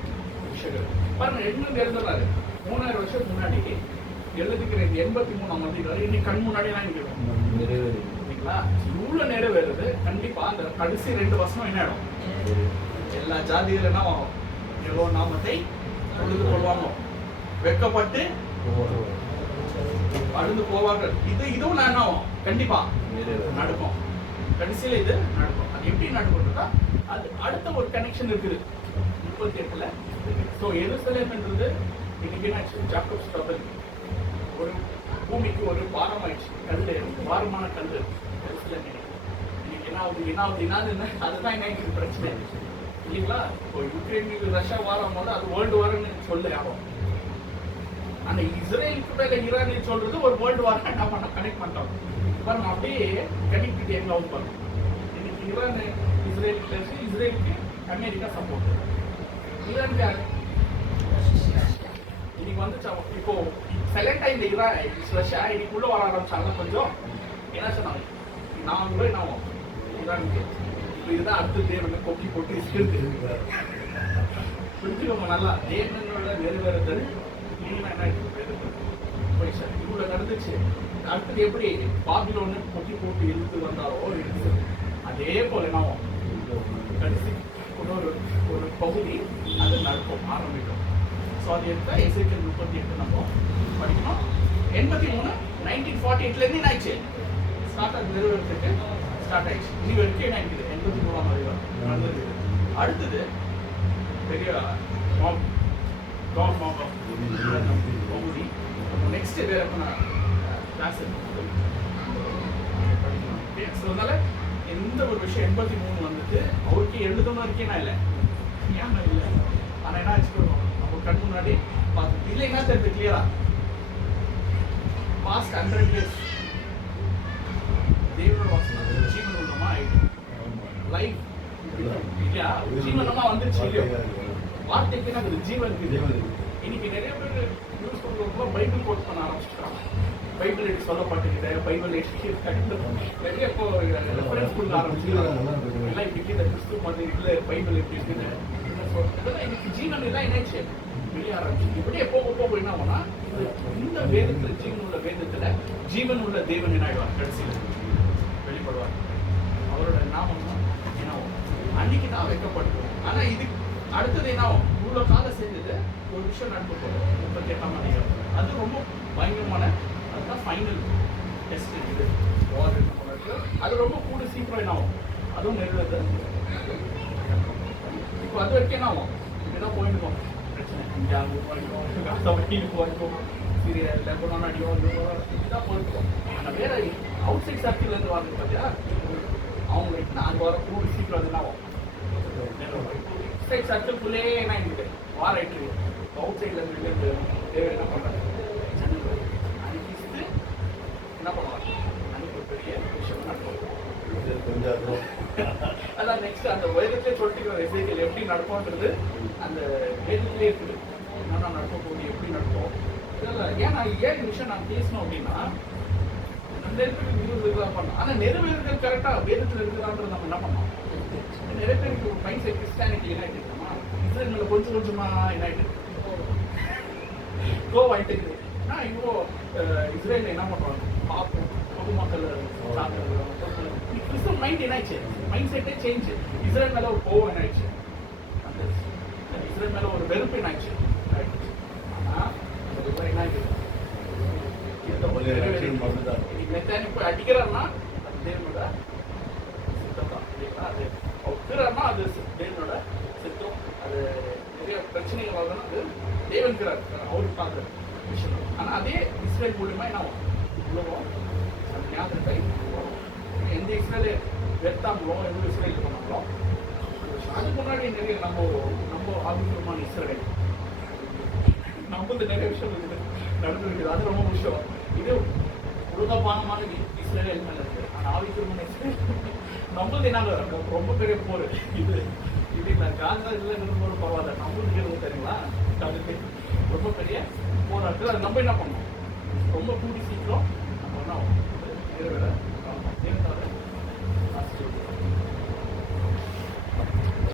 விஷயம். பாருங்க, என்ன எழுதுறாரு 3000 வருஷத்துக்கு முன்னாடி எழுதுகிற 83ஆம் அதிகாரம் இன்னைக்கு கண் முன்னாடிலாம் இருக்குங்களா. இவ்வளவு நிறைவேறுது. கண்டிப்பா அந்த கடைசி 2 வருஷம் என்ன ஆயிடும், எல்லா ஜாதிகள் என்ன ஆகும், எவ்வளோ நாமத்தை தொழுது கொள்வாங்க, வெட்கப்பட்டு அழுந்து போவார்கள். இதுவும் நான் என்ன ஆகும், கண்டிப்பா நடக்கும். கடைசியில இது நடக்கும். அது எப்படி நடக்கும்ன்றதா அது அடுத்த ஒரு கனெக்ஷன் இருக்குது 38ல. ஸோ எருசலேம் என்றது இன்னைக்கு என்னாச்சு, ஜாக்கப் ஸ்டபல் ஒரு பூமிக்கு ஒரு பாரம் ஆயிடுச்சு. கல்லு, பாரமான கல்லு எருசலேம். இன்னைக்கு என்ன ஆகுது அதுதான் என்ன பிரச்சனை இல்லைங்களா. இப்போ யுக்ரைன் ரஷ்யா வாரம் போது அது வேர்ல்டு வார்னு சொல்ல ஆகும். அந்த இஸ்ரேலுக்கு மேல ஈரான் சொல்றது ஒரு வேர்ல்டு வார் என்ன பண்ண கனெக்ட் பண்ணிட்டோம் பாருங்க. அப்படியே கனெக்டிவிட்டி எங்க ஆகும் பாருங்க. இன்னைக்கு ஈரான் இஸ்ரேலுக்கு பேசி, இஸ்ரேலுக்கு அமெரிக்கா சப்போர்ட், ஈரானுக்கு இன்னைக்கு வந்துச்சா. இப்போ சைலண்டா இந்த ஈரான் ரஷ்யா இன்னைக்கு உள்ள வர ஆரம்பிச்சாங்க. கொஞ்சம் என்ன சொன்னாங்க, நான் கூட என்ன ஈரானுக்கு இப்போ இதுதான் அடுத்த தேவனை கொக்கி போட்டு இருக்கு. புரிஞ்சுக்கோங்க நல்லா. தேவனோட வேறுவேறுதல் இவ்வளவு நடந்துச்சு. அடுத்தது எப்படி பாபிலோன்னு கொக்கி போட்டு இழுத்து வந்தாரோ அதே போல என்ன கடைசி ஒரு பகுதி அது நடக்கும் ஆரம்பிக்கும். ஸோ அது எடுத்தா எசேக்கியேல் 38 நம்ம படிக்கணும். 83 1948ல இருந்து என்ன ஆயிடுச்சு, ஸ்டார்ட் ஆகுது, நிறைவேறதுக்கு ஸ்டார்ட் ஆயிடுச்சு. இன்னி வரைக்கும் என்ன இருக்குது 83ஆம் அதிகாரம் நடந்தது. அடுத்தது பெரிய பகுதி. நெக்ஸ்ட் வேற கிளாஸ் அதனால எந்த ஒரு விஷயம் 83 வந்துட்டு அவருக்கு எழுதணும் இருக்கேனா இல்லை, ஏன் இல்லை. ஆனா என்ன வச்சுக்கணும், நம்ம கண் முன்னாடி பார்த்து இல்லை என்ன தெரியுது கிளியரா. பாஸ்ட் 100 years தேவனோட வாசனை ஜீவன் உள்ளமா ஆயிடுச்சு. லைஃப் இல்லையா, ஜீவனமா வந்துருச்சு இல்லையோ. வார்த்தைக்கு என்ன ஜீவன் இருக்குது. இன்னைக்கு நிறைய பேர் நியூஸ் பண்ணுறவங்க பைபிள் கோட் பண்ண ஆரம்பிச்சிட்டாங்க. பைபிள் எடுத்து சொல்லப்பட்டுக்கிட்ட பைபிள் நிறைய இப்போ ரெஃபரன்ஸ் கொடுக்க ஆரம்பிச்சிருக்காங்க. எல்லாம் இன்னைக்கு இந்த கிறிஸ்துவ மாதிரி இல்லை, பைபிள் எப்படி இருக்குது இதெல்லாம் இன்னைக்கு ஜீவன் எல்லாம் என்னாச்சு வெளியே ஆரம்பிச்சு. இப்படியே போக போக என்ன ஆகும்னா இந்த வேதத்துல ஜீவன் உள்ள வேதத்துல ஜீவன் உள்ள தேவன் என்ன ஆயிடுவார், கடைசியில் வெளிப்படுவார். அவரோட நாமம் தான் என்ன ஆகும், அன்னைக்கு தான் வைக்கப்படுவோம். ஆனா இது அடுத்தது என்ன ஆகும், இவ்வளவு காலம் செஞ்சது ஒரு விஷயம் நடக்க போகுது 38ஆம் அதிகாரம். அது ரொம்ப பயங்கரமான, அதுதான் ஃபைனல் டெஸ்ட். இது அது ரொம்ப கூட சீக்கிரம் என்ன ஆகும், அதுவும் நிறைவேறது. இப்போ அது வரைக்கும் என்ன ஆகும், இப்படிதான் போயிருக்கோம் பிரச்சனை. இங்கே அங்கே போயிருக்கோம், காசா வட்டியில் போயிருக்கோம், சீரியா லெபனான் அடியும் இதுதான் போயிருக்கோம். ஆனால் வேற அவுட் சைட் சர்க்கிள் இருந்து வாங்க பார்த்தியா, அவங்களுக்கு அங்கே வர கூட சீக்கிரம் அது என்ன ஆகும், சைட் சர்க்கிள்குள்ளே என்ன இருக்குது வார் ஆயிட்டு. அவுட் சைட்ல இருந்து தேவர் என்ன பண்றாங்க, அனுப்பிச்சு என்ன பண்ணுவாங்க, அன்னைக்கு ஒரு பெரிய விஷயம் நடக்கும். அதான் நெக்ஸ்ட் அந்த வேதத்திலே சொல்லிட்டு எசேக்கியேல் எப்படி நடக்கும்ன்றது அந்த வேதத்திலே இருக்குது. என்னன்னா நடக்க போகுது, எப்படி நடக்கும் இதெல்லாம். ஏன்னா ஏன் விஷயம் நான் பேசணும் அப்படின்னா நிறைய பேருக்கு விரோதம் பண்ணோம். ஆனால் நிறைவேறுதல் கரெக்டாக வேதத்தில் இருக்குதான்றது நம்ம என்ன பண்ணோம். நிறைய பேருக்கு மைண்ட் செட் கிறிஸ்டானிட்டி என்ன ஆகிட்டு இருக்கோமா, இஸ்ரேல் மேலே கொஞ்சம் கொஞ்சமாக என்ன ஆகிட்டு இருக்கு, ஆகிட்டு இருக்குது. ஆனால் இப்போ இஸ்ரேலில் என்ன பண்ணுறாங்க பார்ப்போம், பொதுமக்கள் கிறிஸ்தவ மைண்ட் என்ன ஆயிடுச்சு, மைண்ட் செட்டே சேஞ்ச். இஸ்ரேல் மேலே ஒரு கோவம் என்ன ஆயிடுச்சு, அந்த இஸ்ரேல் மேலே ஒரு வெறுப்பு என்ன ஆயிடுச்சு. ஆனால் அந்த என்ன ஆகிடுது, போய் அடிக்கிறாருன்னா அது தேவனோட சித்தம் தான் இல்லைங்களா. அது அவருக்குறாருன்னா அது தேவனோட சித்தம். அது நிறைய பிரச்சனைகள் ஆகணும், அது தேவன்கிறார் அவருக்கு பார்க்குற விஷயம். ஆனால் அதே இஸ்ரேல் மூலியமா என்ன ஆகும், உலகம் அந்த ஞாபகத்தை வரும். எந்த இஸ்ரேலே வெத்தாங்களோ எந்த இஸ்ரேல் பண்ணாங்களோ அதுக்கு முன்னாடி நிறைய நம்ம ஆபிமுகமான இஸ்ரேல் நம்மளுக்கு நிறைய விஷயம் இருக்குது நடந்துருக்குது. அது ரொம்ப விஷயம். இது உலகபானமான இஸ்ரேல் மேல இருக்கு. ஆனால் ஆவிக்குமான இஸ்ரேல் நம்மளுக்கு என்ன ரொம்ப பெரிய போர். இது இது நான் காந்தா இல்லை போற பரவாயில்ல, நம்மளுக்கு தெரியுங்களா, அதுக்கு ரொம்ப பெரிய போராட்டம். அது நம்ம என்ன பண்ணோம், ரொம்ப கூடி